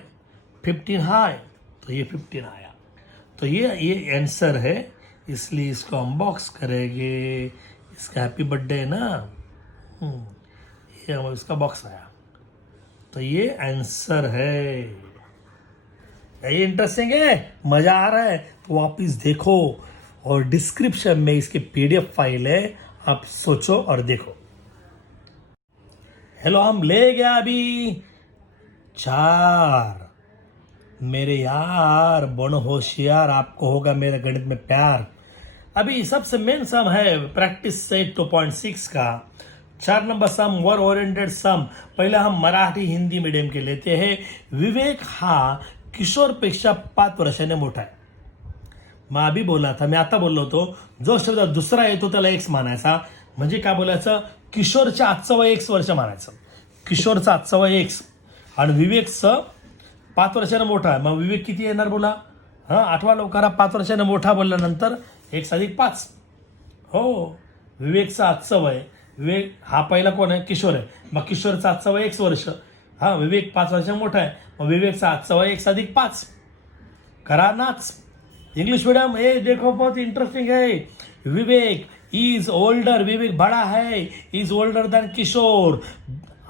15 हाई, तो ये 15 आया। तो ये आंसर है, इसलिए इसको हम बॉक्स करेंगे। इसका हैप्पी बर्थडे है ना, ये हम इसका बॉक्स आया, तो ये आंसर है। ये इंटरेस्टिंग है, मजा आ रहा है तो वापिस देखो, और डिस्क्रिप्शन में इसके PDF फाइल है, आप सोचो और देखो। हेलो, हम ले गया अभी 4। मेरे यार बनो होशियार, आपको होगा मेरे गणित में प्यार। अभी सबसे मेन सम है प्रैक्टिस सेट 2.6 का 4 नंबर सम, वर ओरिएंटेड सम। पहले हम मराठी हिंदी मीडियम के लेते हैं। विवेक हा किशोरपेक्षा 5 वर्षाने मोठा आहे. मग आधी बोलला था, मी आता बोललो होतो, जो शब्द दुसरा येतो त्याला एक्स मानायचा. म्हणजे काय बोलायचं, किशोरच्या आजचं वय 1 वर्ष मानायचं. किशोरचं आजचं वय 1 आणि विवेकचं 5 वर्षाने मोठा आहे. मग विवेक किती येणार बोला, आठवा लवकरा. 5 वर्षाने मोठा बोलल्यानंतर 1 + 5. हो, विवेकचं आजचं वय, विवेक हा पहिला कोण आहे, किशोर आहे. मग किशोरचं आजचं वय 1 वर्ष, विवेक 5 वर्ष मोठा आहे. मग विवेकचं आजचं वय 1 + 5. करा नाच. इंग्लिश मीडियम, ये देखो बहुत इंटरेस्टिंग है. विवेक इज ओल्डर, विवेक बड़ा है, is older than Kishore.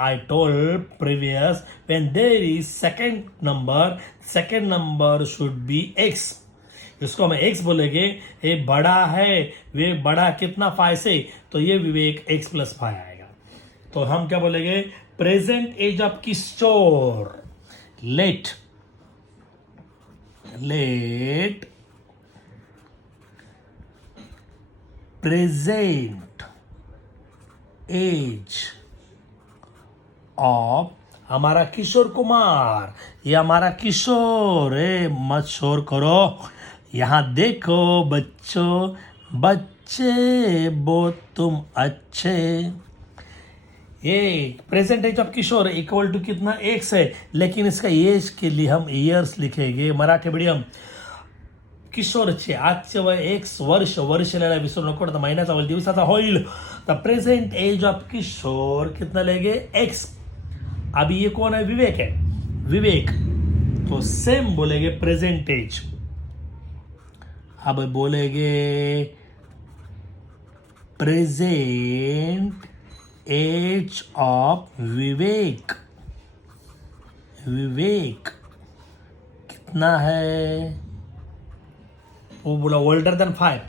I told previous, when there is second number should be x. इसको हम x बोलेंगे, ये बड़ा है, वे बड़ा कितना 5 से, तो ये विवेक x + 5 आएगा. तो हम क्या बोलेंगे, present age of Kishore. Let present age of हमारा किशोर कुमार, ये हमारा किशोर है. मत शोर करो, यहाँ देखो बच्चों, बच्चे बहुत तुम अच्छे. ये present age of Kishore equal to कितना, x है, लेकिन इसका एज के लिए हम ईयर्स लिखेंगे. मराठी मीडियम. किशोरचे आजचे वय 1 वर्ष, वर्ष लिहायला विसरू नको, तर महिन्याचा वय दिवसाचा होईल. तर प्रेजेंट एज ऑफ किशोर कितना लेंगे, x. अभी ये कौन है, विवेक है, विवेक. तो सेम बोलेंगे प्रेजेंट एज. अब बोलेंगे present age of Vivek. Vivek कितना है, वो बोला ओल्डर देन 5,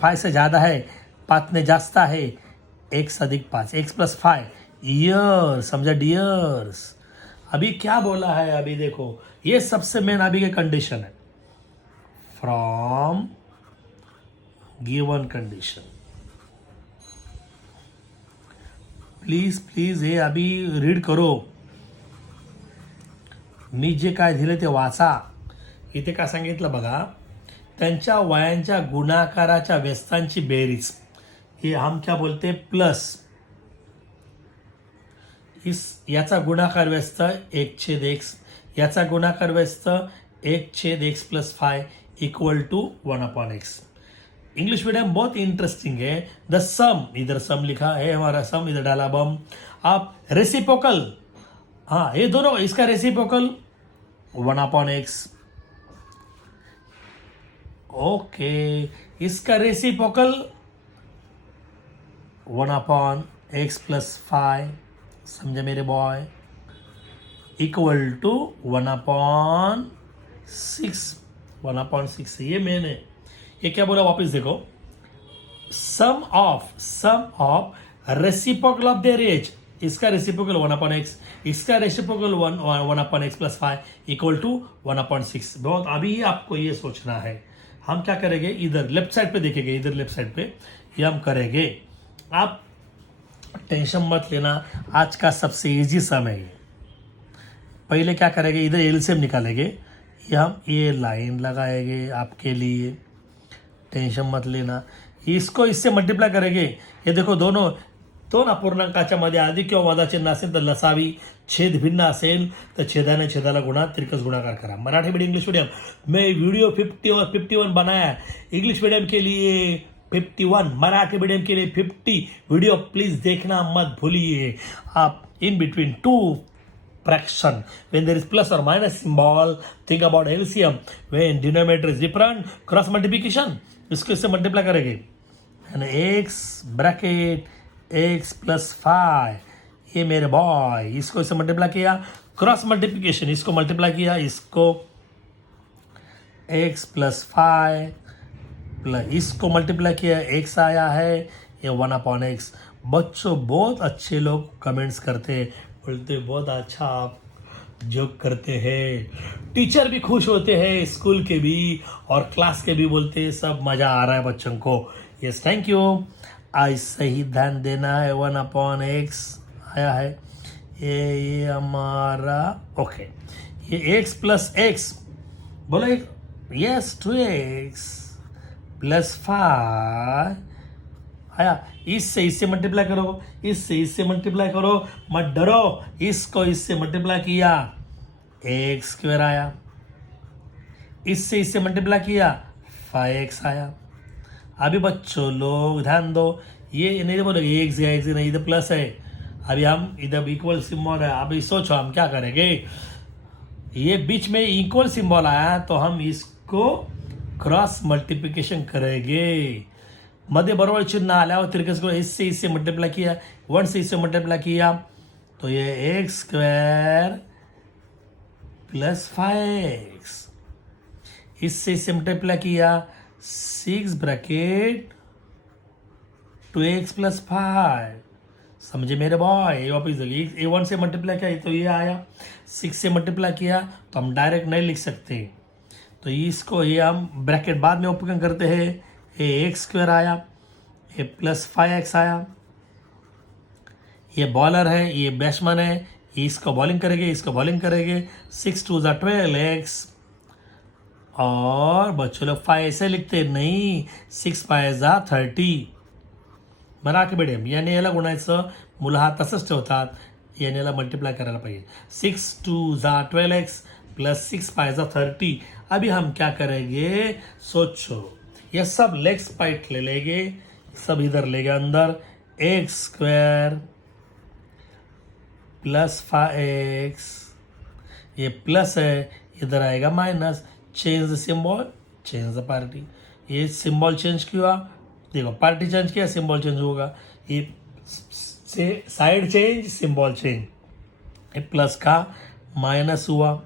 5 से ज्यादा है, 5 ने जास्त है, 1 + 5, 1 + 5 ईयर्स, समझा डियर्स. अभी क्या बोला है, अभी देखो, ये सबसे मेन अभी के कंडीशन है. फ्रॉम गिवन कंडीशन, प्लीज हे अभी रीड करो. मी जे काय दिले ते वाचा. इथे काय सांगितलं बघा, त्यांच्या वयांच्या गुणाकाराच्या व्यस्तांची बेरीज, हे हम क्या बोलते, प्लस याचा गुणाकार व्यस्त 1/x, याचा गुणाकार व्यस्त 1/x + 5 = 1/x. इंग्लिश मीडियम बहुत इंटरेस्टिंग है. द सम, इधर सम लिखा है हमारा, सम इधर डाला बम. आप रेसिप्रोकल, ये दोनों, इसका रेसिप्रोकल 1/x. ओके, इसका रेसिप्रोकल 1/x + 5, समझे मेरे बॉय, = 1/6. ये मैंने, ये क्या बोला वापस देखो, sum of reciprocal of their age. इसका रेसिप्रोकल 1/x, इसका रेसिप्रोकल 1/x + 5 = 1/6. बहुत अभी आपको ये सोचना है. हम क्या करेंगे, इधर लेफ्ट साइड पे देखेंगे, इधर लेफ्ट साइड पे ये हम करेंगे. आप टेंशन मत लेना, आज का सबसे इजी समय है. पहले क्या करेंगे, इधर एलसीएम निकालेंगे, ये लाइन लगाएंगे आपके लिए, टेंशन मत लेना. इसको इससे मल्टीप्लाई करेंगे. ये देखो, दोन अपूर्णांकाच्या मध्ये अधिक किंवा वजा चिन्ह असेल तर लसावी, छेद भिन्न असेल तर छेदाने छेदाला गुणा, तिरकस गुणाकार करा. Marathi medium, English medium. मैं वीडियो 50 और 51 बनाया इंग्लिश मीडियम के लिए, 51 मराठी मीडियम के लिए 50 वीडियो प्लीज देखना मत भूलिए आप in between two fraction when there is plus or minus symbol think about LCM when denominator is different cross multiplication इसको इससे मल्टीप्लाई करेंगे and x bracket x plus 5 ये मेरे बॉय इसको इससे मल्टीप्लाई किया क्रॉस मल्टीप्लिकेशन इसको मल्टीप्लाई किया इसको x plus 5 प्लस इसको मल्टीप्लाई किया x आया है ये 1/x बच्चों बहुत अच्छे लोग कमेंट्स करते हैं बोलते बहुत अच्छा आप जोक करते हैं टीचर भी खुश होते हैं स्कूल के भी और क्लास के भी बोलते हैं सब मज़ा आ रहा है बच्चों को यस थैंक यू ऐसे ही ध्यान देना है 1/x आया है ये हमारा ओके ये x प्लस x बोलो यस 2x प्लस 5 आया इससे मल्टीप्लाई करो इससे मल्टीप्लाई करो मत डरो इसको इससे मल्टीप्लाई किया एक्स स्क्वायर आया इससे मल्टीप्लाई किया 5x आया अभी बच्चों लोग ध्यान दो ये नहीं बोलोगे एक्स नहीं इधर प्लस है अभी हम इधर इक्वल सिंबल है अभी सोचो हम क्या करेंगे ये बीच में इक्वल सिंबल आया तो हम इसको क्रॉस मल्टीप्लिकेशन करेंगे मध्य बराबर चिन्ह आल्यावर तिरकस को इससे मल्टीप्लाई किया 1 से इससे मल्टीप्लाई किया तो ये एक्स स्क्वायर प्लस 5x इससे मल्टीप्लाई किया 6 ब्रैकेट 2x प्लस 5 समझे मेरे बॉय वापिस ये 1 से मल्टीप्लाई किया तो ये आया 6 से मल्टीप्लाई किया तो हम डायरेक्ट नहीं लिख सकते तो इसको ये हम ब्रैकेट बाद में ओपन करते हैं ये एक्स स्क्वायर आया ये प्लस 5x आया ये बॉलर है ये बैट्समैन है इसको बॉलिंग करेंगे 6 2 ज़ा 12x और बच्चों लोग 5 ऐसे लिखते नहीं 6 5 ज़ा 30 मराठी मीडियम याने याला गुणायचं मुलं हा तसंच ठेवतात याने याला मल्टीप्लाई करायला पाहिजे 6 2 ज़ा 12x प्लस 6 5 ज़ा 30 अभी हम क्या करेंगे सोचो ये सब लेग्स पाइट ले लेंगे सब इधर लेंगे अंदर एक्स स्क्वायर प्लस 5x ये प्लस है इधर आएगा minus change the symbol change the party ये सिंबल चेंज किया देखो पार्टी चेंज किया सिंबल चेंज होगा ये साइड चेंज सिंबल चेंज ये प्लस का माइनस हुआ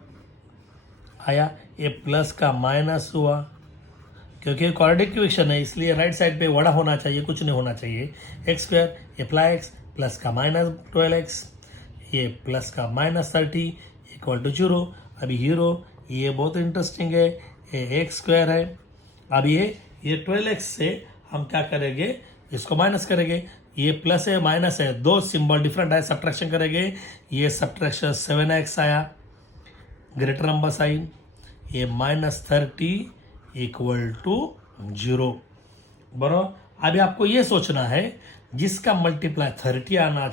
आया ये प्लस का माइनस हुआ क्योंकि क्वाड्रेटिक इक्वेशन है इसलिए राइट साइड पे बड़ा होना चाहिए कुछ नहीं होना चाहिए एक्स स्क्वायर ये प्लस प्लस का माइनस 12x ये प्लस का माइनस 30 इक्वल टू 0 अभी हीरो ये बहुत इंटरेस्टिंग है ये एक्स स्क्वायर है अब ये 12x से हम क्या करेंगे इसको माइनस करेंगे ये प्लस है माइनस है दो सिंबल डिफरेंट है सब्ट्रैक्शन करेंगे ये सब्ट्रैक्शन 7x आया ग्रेटर नंबर साइन ये -30 इक्वल टू 0 बराबर अभी आपको ये सोचना है जिसका मल्टीप्लाई 30 आना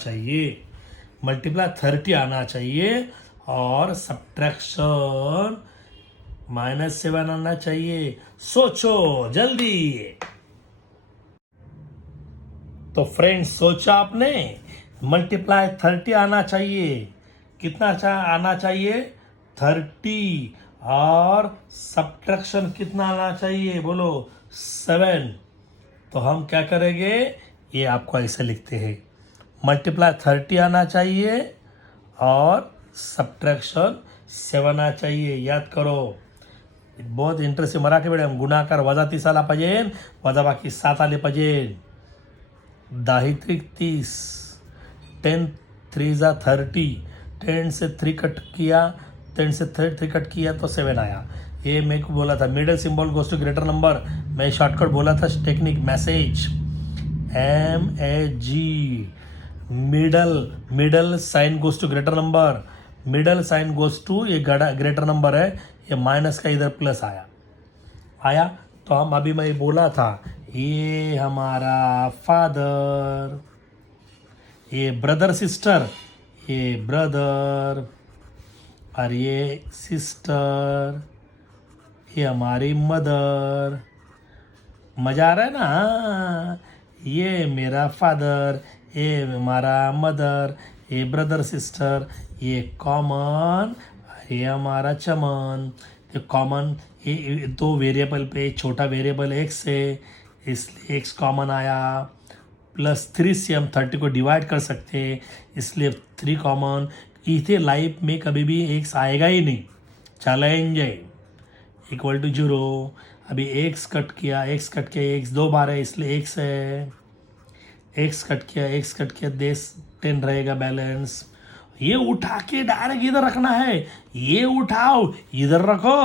चाहिए और सब्ट्रैक्शन -7 आना चाहिए सोचो जल्दी तो फ्रेंड्स सोचा आपने मल्टीप्लाई 30 आना चाहिए कितना आना चाहिए 30 और सब्ट्रैक्शन कितना आना चाहिए बोलो 7 तो हम क्या करेंगे ये आपको ऐसे लिखते हैं मल्टीप्लाई 30 आना चाहिए और सब्ट्रैक्शन 7 आना चाहिए याद करो बहुत इंटरेस्टिंग मराठी मीडियम गुणाकार वजा 30 आला पाहिजे वजा बाकी 7 आले पाहिजे 10 त्रिक 30 10 3 ज़ा 30 10 से 3 कट किया 10 से 3 कट किया तो 7 आया ये मेरे को बोला था middle symbol goes to greater number मैं शॉर्टकट बोला था technique message MAG middle sign goes to greater number middle sign goes to ये ग्रेटर नंबर है ये माइनस का इधर प्लस आया तो हम अभी मैं बोला था ये हमारा फादर ये ब्रदर सिस्टर ये ब्रदर और ये सिस्टर ये हमारी मदर मजा आ रहा है ना? हाँ, ये मेरा फादर, ये हमारा मदर, ये ब्रदर सिस्टर, ये कॉमन, ये हमारा चमन। ये कॉमन, ये दो वेरिएबल पे छोटा वेरिएबल एक्स है, इसलिए एक्स कॉमन आया। +3 से हम 30 को डिवाइड कर सकते हैं, इसलिए 3 कॉमन। इसे लाइफ में कभी भी एक्स आएगा ही नहीं, चलेंगे इक्वल टू 0। अभी एक्स कट किया, एक्स 2 बार है इसलिए एक्स है, एक्स कट किया 10 रहेगा बैलेंस। ये उठा के डायरेक्ट इधर रखना है, ये उठाओ इधर रखो।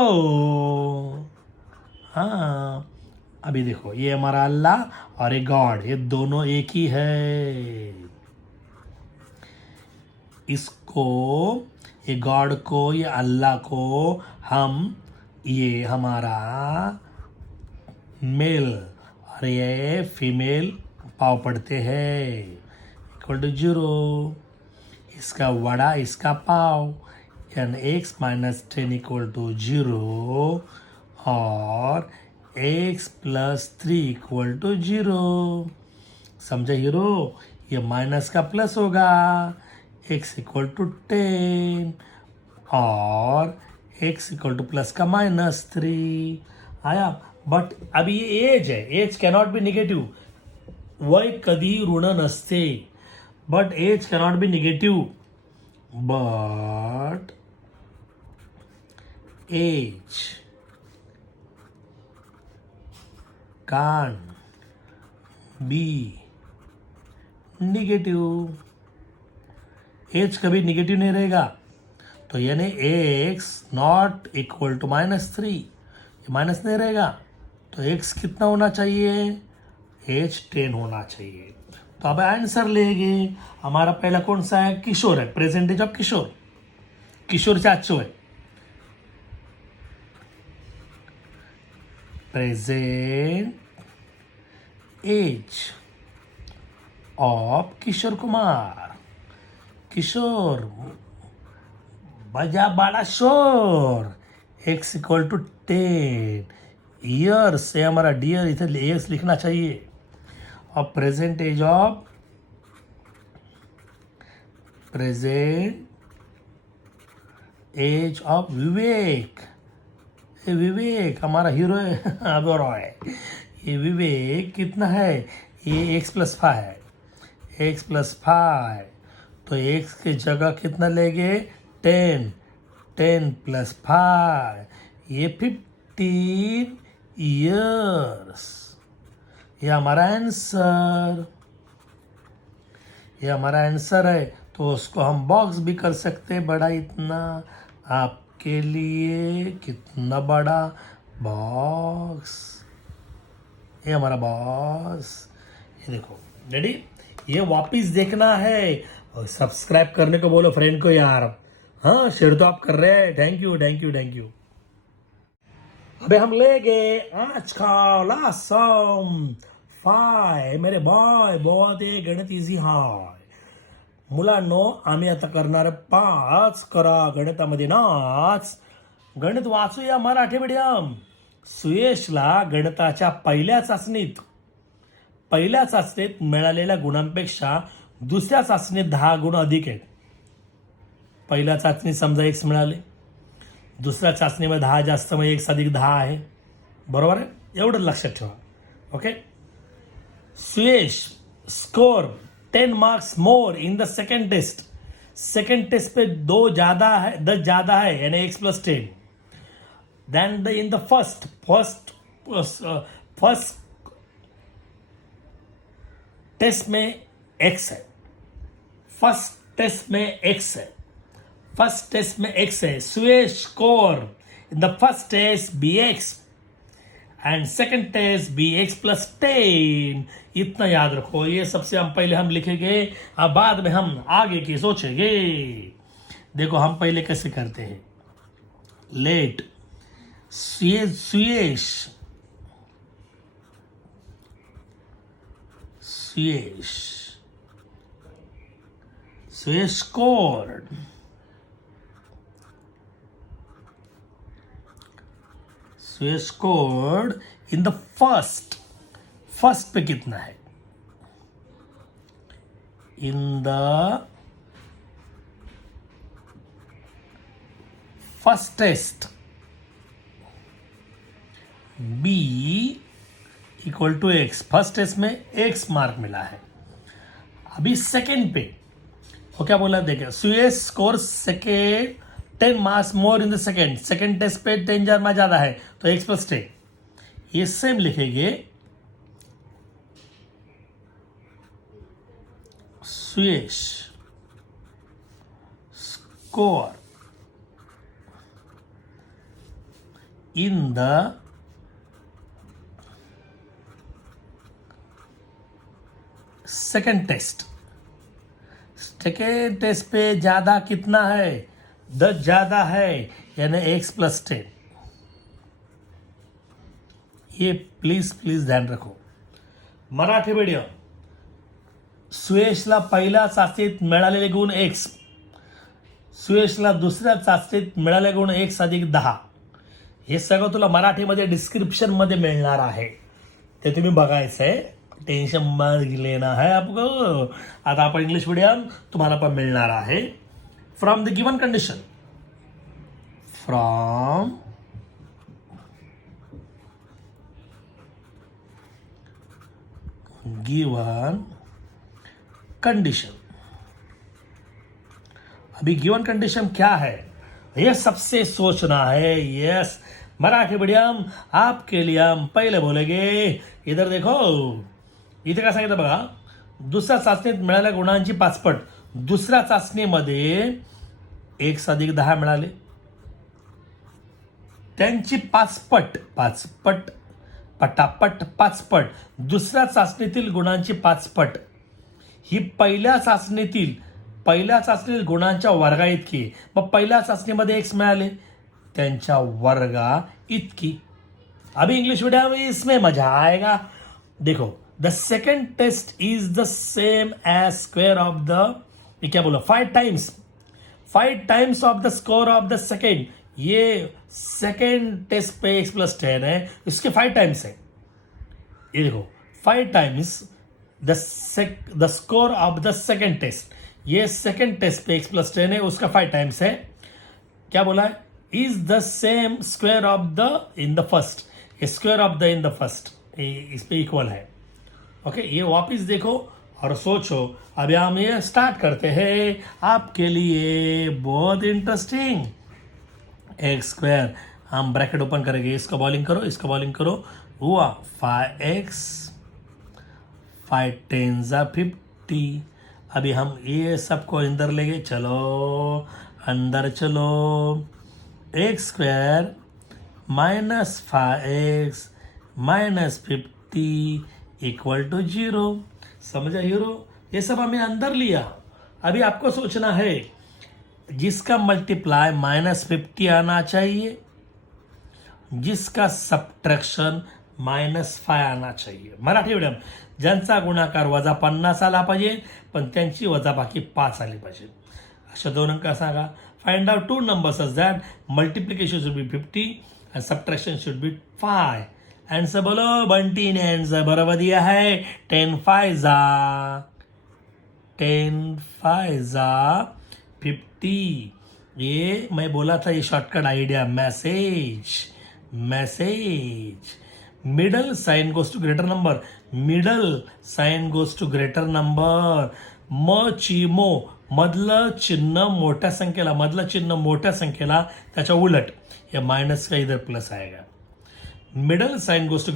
हाँ, अभी देखो ये हमारा अल्लाह और ये गॉड, ये दोनों एक ही है। इसको, ये गॉड को, ये अल्लाह को हम, ये हमारा मेल और ये फीमेल पाव पढ़ते हैं, इक्वल टू 0। इसका वड़ा, इसका पाव, यानी x-10 इक्वल टू 0 और x+3 इक्वल टू 0। समझे हीरो? ये माइनस का प्लस होगा, x इक्वल टू 10 और x इक्वल टू प्लस का -3 आया। बट अभी ये एज है, एज कॅनॉट बी निगेटिव्ह, वय कधी ऋण नसते, but age cannot be negative, but age can be negative. Age कभी निगेटिव नहीं रहेगा, तो यानी एक्स नॉट इक्वल टू -3, ये माइनस नहीं रहेगा, तो एक्स कितना होना चाहिए? एज 10 होना चाहिए। तो अब आंसर लेंगे। हमारा पहला कौन सा है? किशोर है, प्रेजेंटेज ऑफ किशोर, किशोर चाचो है, present age of Kishore Kumar. किशोर बजा बड़ा शोर, एक्स इक्वल टू 10 ईयर से हमारा डियर इधर एक्स लिखना चाहिए। और present age of, present age of Vivek, ये विवेक हमारा हीरो है अब रॉय। ये विवेक कितना है? ये x+5 है, x+5, तो x की जगह कितना लेंगे? 10, 10 + 5, ये 15 ईयर्स। ये हमारा आंसर, ये हमारा आंसर है। तो उसको हम बॉक्स भी कर सकते हैं बड़ा, इतना आपके लिए कितना बड़ा बॉक्स, ये हमारा बॉक्स। ये देखो रेडी, ये वापिस देखना है और सब्सक्राइब करने को बोलो फ्रेंड को यार। हाँ, शेयर तो आप कर रहे हैं, thank you thank you thank you. अबे हम ले गए आज का लास्ट सम 5। मेरे बॉय बहुत आहे गणित इझी हाय। मुलांनो, आम्ही आता करणार 5 करा गणितामध्ये नाच। गणित वाचूया मराठी मीडियम। सुयशला गणिताच्या पहिल्या चाचणीत मिळालेल्या गुणांपेक्षा दुसऱ्या चाचणीत 10 गुण अधिक आहेत। पहिल्या चाचणीत समजा x मिळाले, दुसऱ्या चाचणीमध्ये 10 जास्त, म्हणजे x + 10 आहे, बरोबर आहे? एवढं लक्षात ठेवा, okay? Suyash score 10 marks more in the second test. Second test पे 10 ज्यादा है यानी x+10 than in the first test में x है, फर्स्ट टेस्ट में x है। Suyash score in the first test bx and second test bx+10। इतना याद रखो, ये सबसे हम पहले हम लिखेंगे, अब बाद में हम आगे की सोचेंगे। देखो हम पहले कैसे करते हैं। Let Suyash scored in the first first पे कितना है, in the first test b equal to x, first test में x मार्क मिला है। अभी सेकेंड पे वो क्या बोला देखिए, Suyash score second 10 marks more in the second test पे 10 मार्क्स ज्यादा है तो x प्लस 10, ये सेम लिखेंगे Suyash score in the second test पे ज्यादा कितना है, 10 ज्यादा है, यानी x प्लस 10। ये प्लीज ध्यान रखो। मराठी मीडियम सुयशला पहिल्या चाचणीत मिळालेले गुण x, सुयशला दुसऱ्या चाचणीत मिळालेले गुण x अधिक 10, हे सगळं तुला मराठीमध्ये डिस्क्रिप्शन मध्ये मिळणार आहे, ते तुम्ही बघायचं आहे, टेन्शन मत लेना है आपको। आता आपण इंग्लिश मीडियम तुम्हाला पण मिळणार आहे। From the given condition, from given condition, अभी गिवन कंडीशन क्या है ये सबसे सोचना है। यस मराठी मीडियम आपके लिए हम पहले बोलेंगे, इधर देखो, इथे काय सांगितलं बघा, दुसऱ्या चाचणीत मिळालेल्या गुणांची 5 पट, दुसऱ्या चाचणीमध्ये x अधिक 10 मिळाले, त्यांची 5 पट पटापट 5 पट, दुसऱ्या चाचणीतील गुणांची 5 पट ही पहिल्या चाचणीतील गुणांच्या वर्गा इतकी, मग पहिल्या चाचणीमध्ये x मिळाले त्यांच्या वर्गा इतकी। अभी इंग्लिश मीडियम इसमें मजा आएगा। देखो the second test is the same as square of the, ये क्या बोला, 5 times of the score of the second. ये सेकेंड टेस्ट पे x प्लस 10 है, इसके 5 टाइम्स है। ये देखो 5 times the score of the second test, ये सेकेंड टेस्ट पे x प्लस 10 है, उसका 5 टाइम्स है। क्या बोला है, is the same square of the in the first, ये square of the in the first इस पे इक्वल है। ओके ये वापिस देखो और सोचो। अभी हम ये स्टार्ट करते हैं, आपके लिए बहुत इंटरेस्टिंग। एक्स स्क्वायर, हम ब्रैकेट ओपन करेंगे, इसका बॉलिंग करो, हुआ 5x, 5 10 50। अभी हम ये सबको अंदर लेंगे, अंदर चलो, x square minus 5x minus 50 equal to 0। समझा हीरो, ये सब हमें अंदर लिया। अभी आपको सोचना है, जिसका मल्टीप्लाई -50 आना चाहिए, जिसका सबट्रैक्शन -5 आना चाहिए। मराठी मीडियम ज्यांचा गुणाकार -50 आला पाहिजे पण त्यांची वजाबाकी 5 आली पाहिजे, अशा 2 अंक सांगा। Find out 2 numbers as that multiplication should be 50 and subtraction should be 5। Answer बोलो, बंटी ने आंसर बराबर दिया है 10 5 जा 50। ये मैं बोला था, ये shortcut idea, message middle sign goes to greater number, म ची मो, मधलं चिन्ह मोठ्या संख्येला त्याच्या उलट, ये माइनस का इधर प्लस आएगा। Middle sign goes to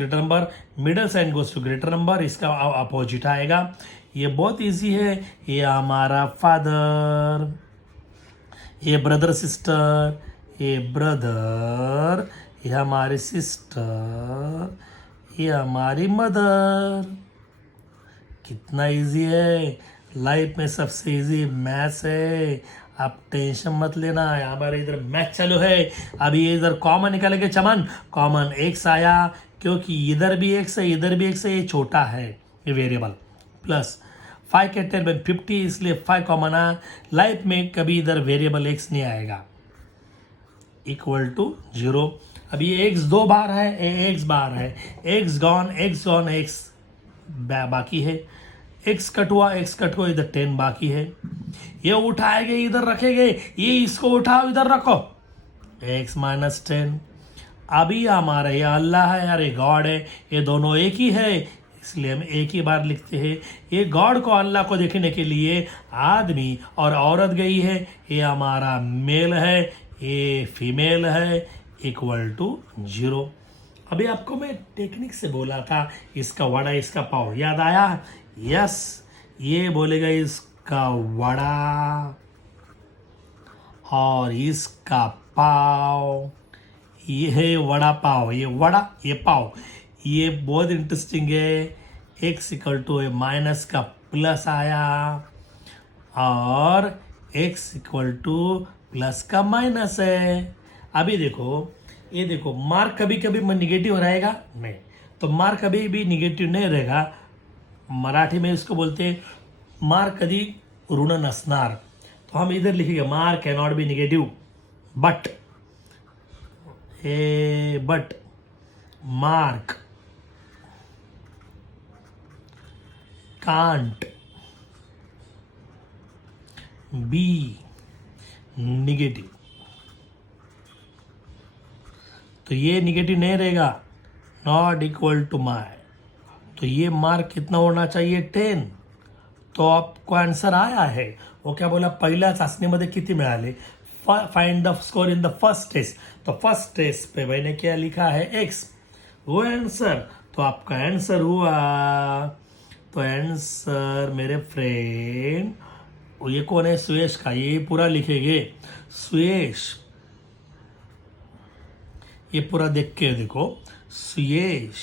greater number, इसका अपोजिट आएगा। ये बहुत इजी है, ये हमारा फादर, ये ब्रदर सिस्टर, ये ब्रदर, ये हमारी सिस्टर, ये हमारी मदर। कितना इजी है, लाइफ में सबसे इजी मैथ्स है, आप टेंशन मत लेना। हमारे इधर मैथ चालू है। अभी इधर कॉमन निकालेंगे, चमन कॉमन x आया, क्योंकि इधर भी x है, इधर भी x है, ये छोटा है, ये वेरिएबल, प्लस 5 के 10 में 50, इसलिए 5 कॉमन है। लाइफ में कभी इधर वेरिएबल x नहीं आएगा, इक्वल टू 0। अभी ये x 2 बार है, x बार है, x गॉन x, बाकी है, x कट हुआ, इधर 10 बाकी है, ये उठाएंगे इधर रखेंगे, ये इसको उठाओ इधर रखो, x माइनस 10। अभी हमारा ये अल्लाह है, अरे गॉड है, ये दोनों एक ही है, इसलिए हम एक ही बार लिखते हैं। ये गॉड को, अल्लाह को देखने के लिए आदमी और औरत गई है, ये हमारा मेल है, ये फीमेल है, इक्वल टू 0। अभी आपको मैं टेक्निक से बोला था, इसका वड़ा इसका पाव याद आया? यस, ये बोलेगा इसका वड़ा और इसका पाव, ये है वड़ा पाव, ये वड़ा ये पाव। ये बहुत इंटरेस्टिंग है। x इक्वल टू माइनस का प्लस आया और x इक्वल टू प्लस का माइनस है। अभी देखो, ये देखो, मार्क कभी कभी निगेटिव रहेगा नहीं, तो मार्क कभी भी निगेटिव नहीं रहेगा। मराठी में इसको बोलते हैं मार्क कधी ऋण नसणार, तो हम इधर लिखेंगे mark can not be negative, but mark can't be negative. तो ये निगेटिव नहीं रहेगा, नॉट इक्वल टू माई, तो ये मार्क कितना होना चाहिए 10। तो आपको आंसर आया है। वो क्या बोला, पहिल्या चाचणीमध्ये किती मिळाले, find the score in the first test. तो फर्स्ट टेस्ट पे मैंने क्या लिखा है x, वो आंसर। तो आपका आंसर हुआ, तो आंसर मेरे फ्रेंड, ये कौन है, सुयश का, ये पूरा लिखेंगे सुयश, ये पूरा देख के देखो, Suyash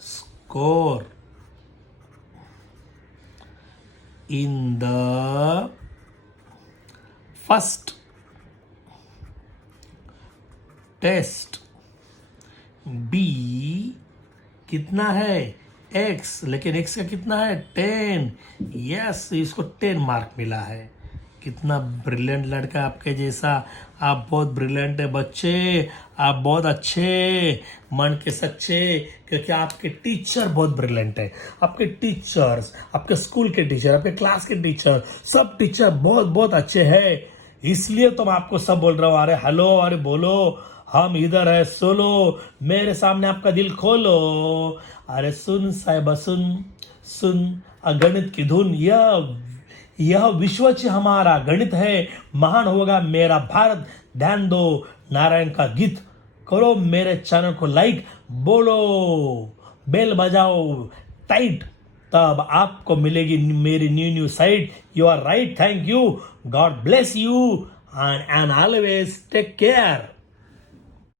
score in the first test b कितना है x, लेकिन x का कितना है 10। यस, इसको 10 मार्क मिला है। कितना ब्रिलियंट लड़का आपके जैसा, आप बहुत ब्रिलियंट है बच्चे, आप बहुत अच्छे मन के सच्चे, क्योंकि आपके टीचर बहुत ब्रिलियंट है। आपके टीचर्स, आपके स्कूल के टीचर, आपके क्लास के टीचर, सब टीचर बहुत बहुत अच्छे हैं। इसलिए तो मैं आपको सब बोल रहा हूँ, अरे हेलो, अरे बोलो, हम इधर है, सुनो, मेरे सामने आपका दिल खोलो। अरे सुन साहिबा सुन, अगणित की धुन, यह विश्वच हमारा गणित है, महान होगा मेरा भारत, ध्यान दो नारायण का गीत, करो मेरे चैनल को लाइक, बोलो बेल बजाओ टाइट, तब आपको मिलेगी मेरी new site. You are right, thank you, God bless you and always take care.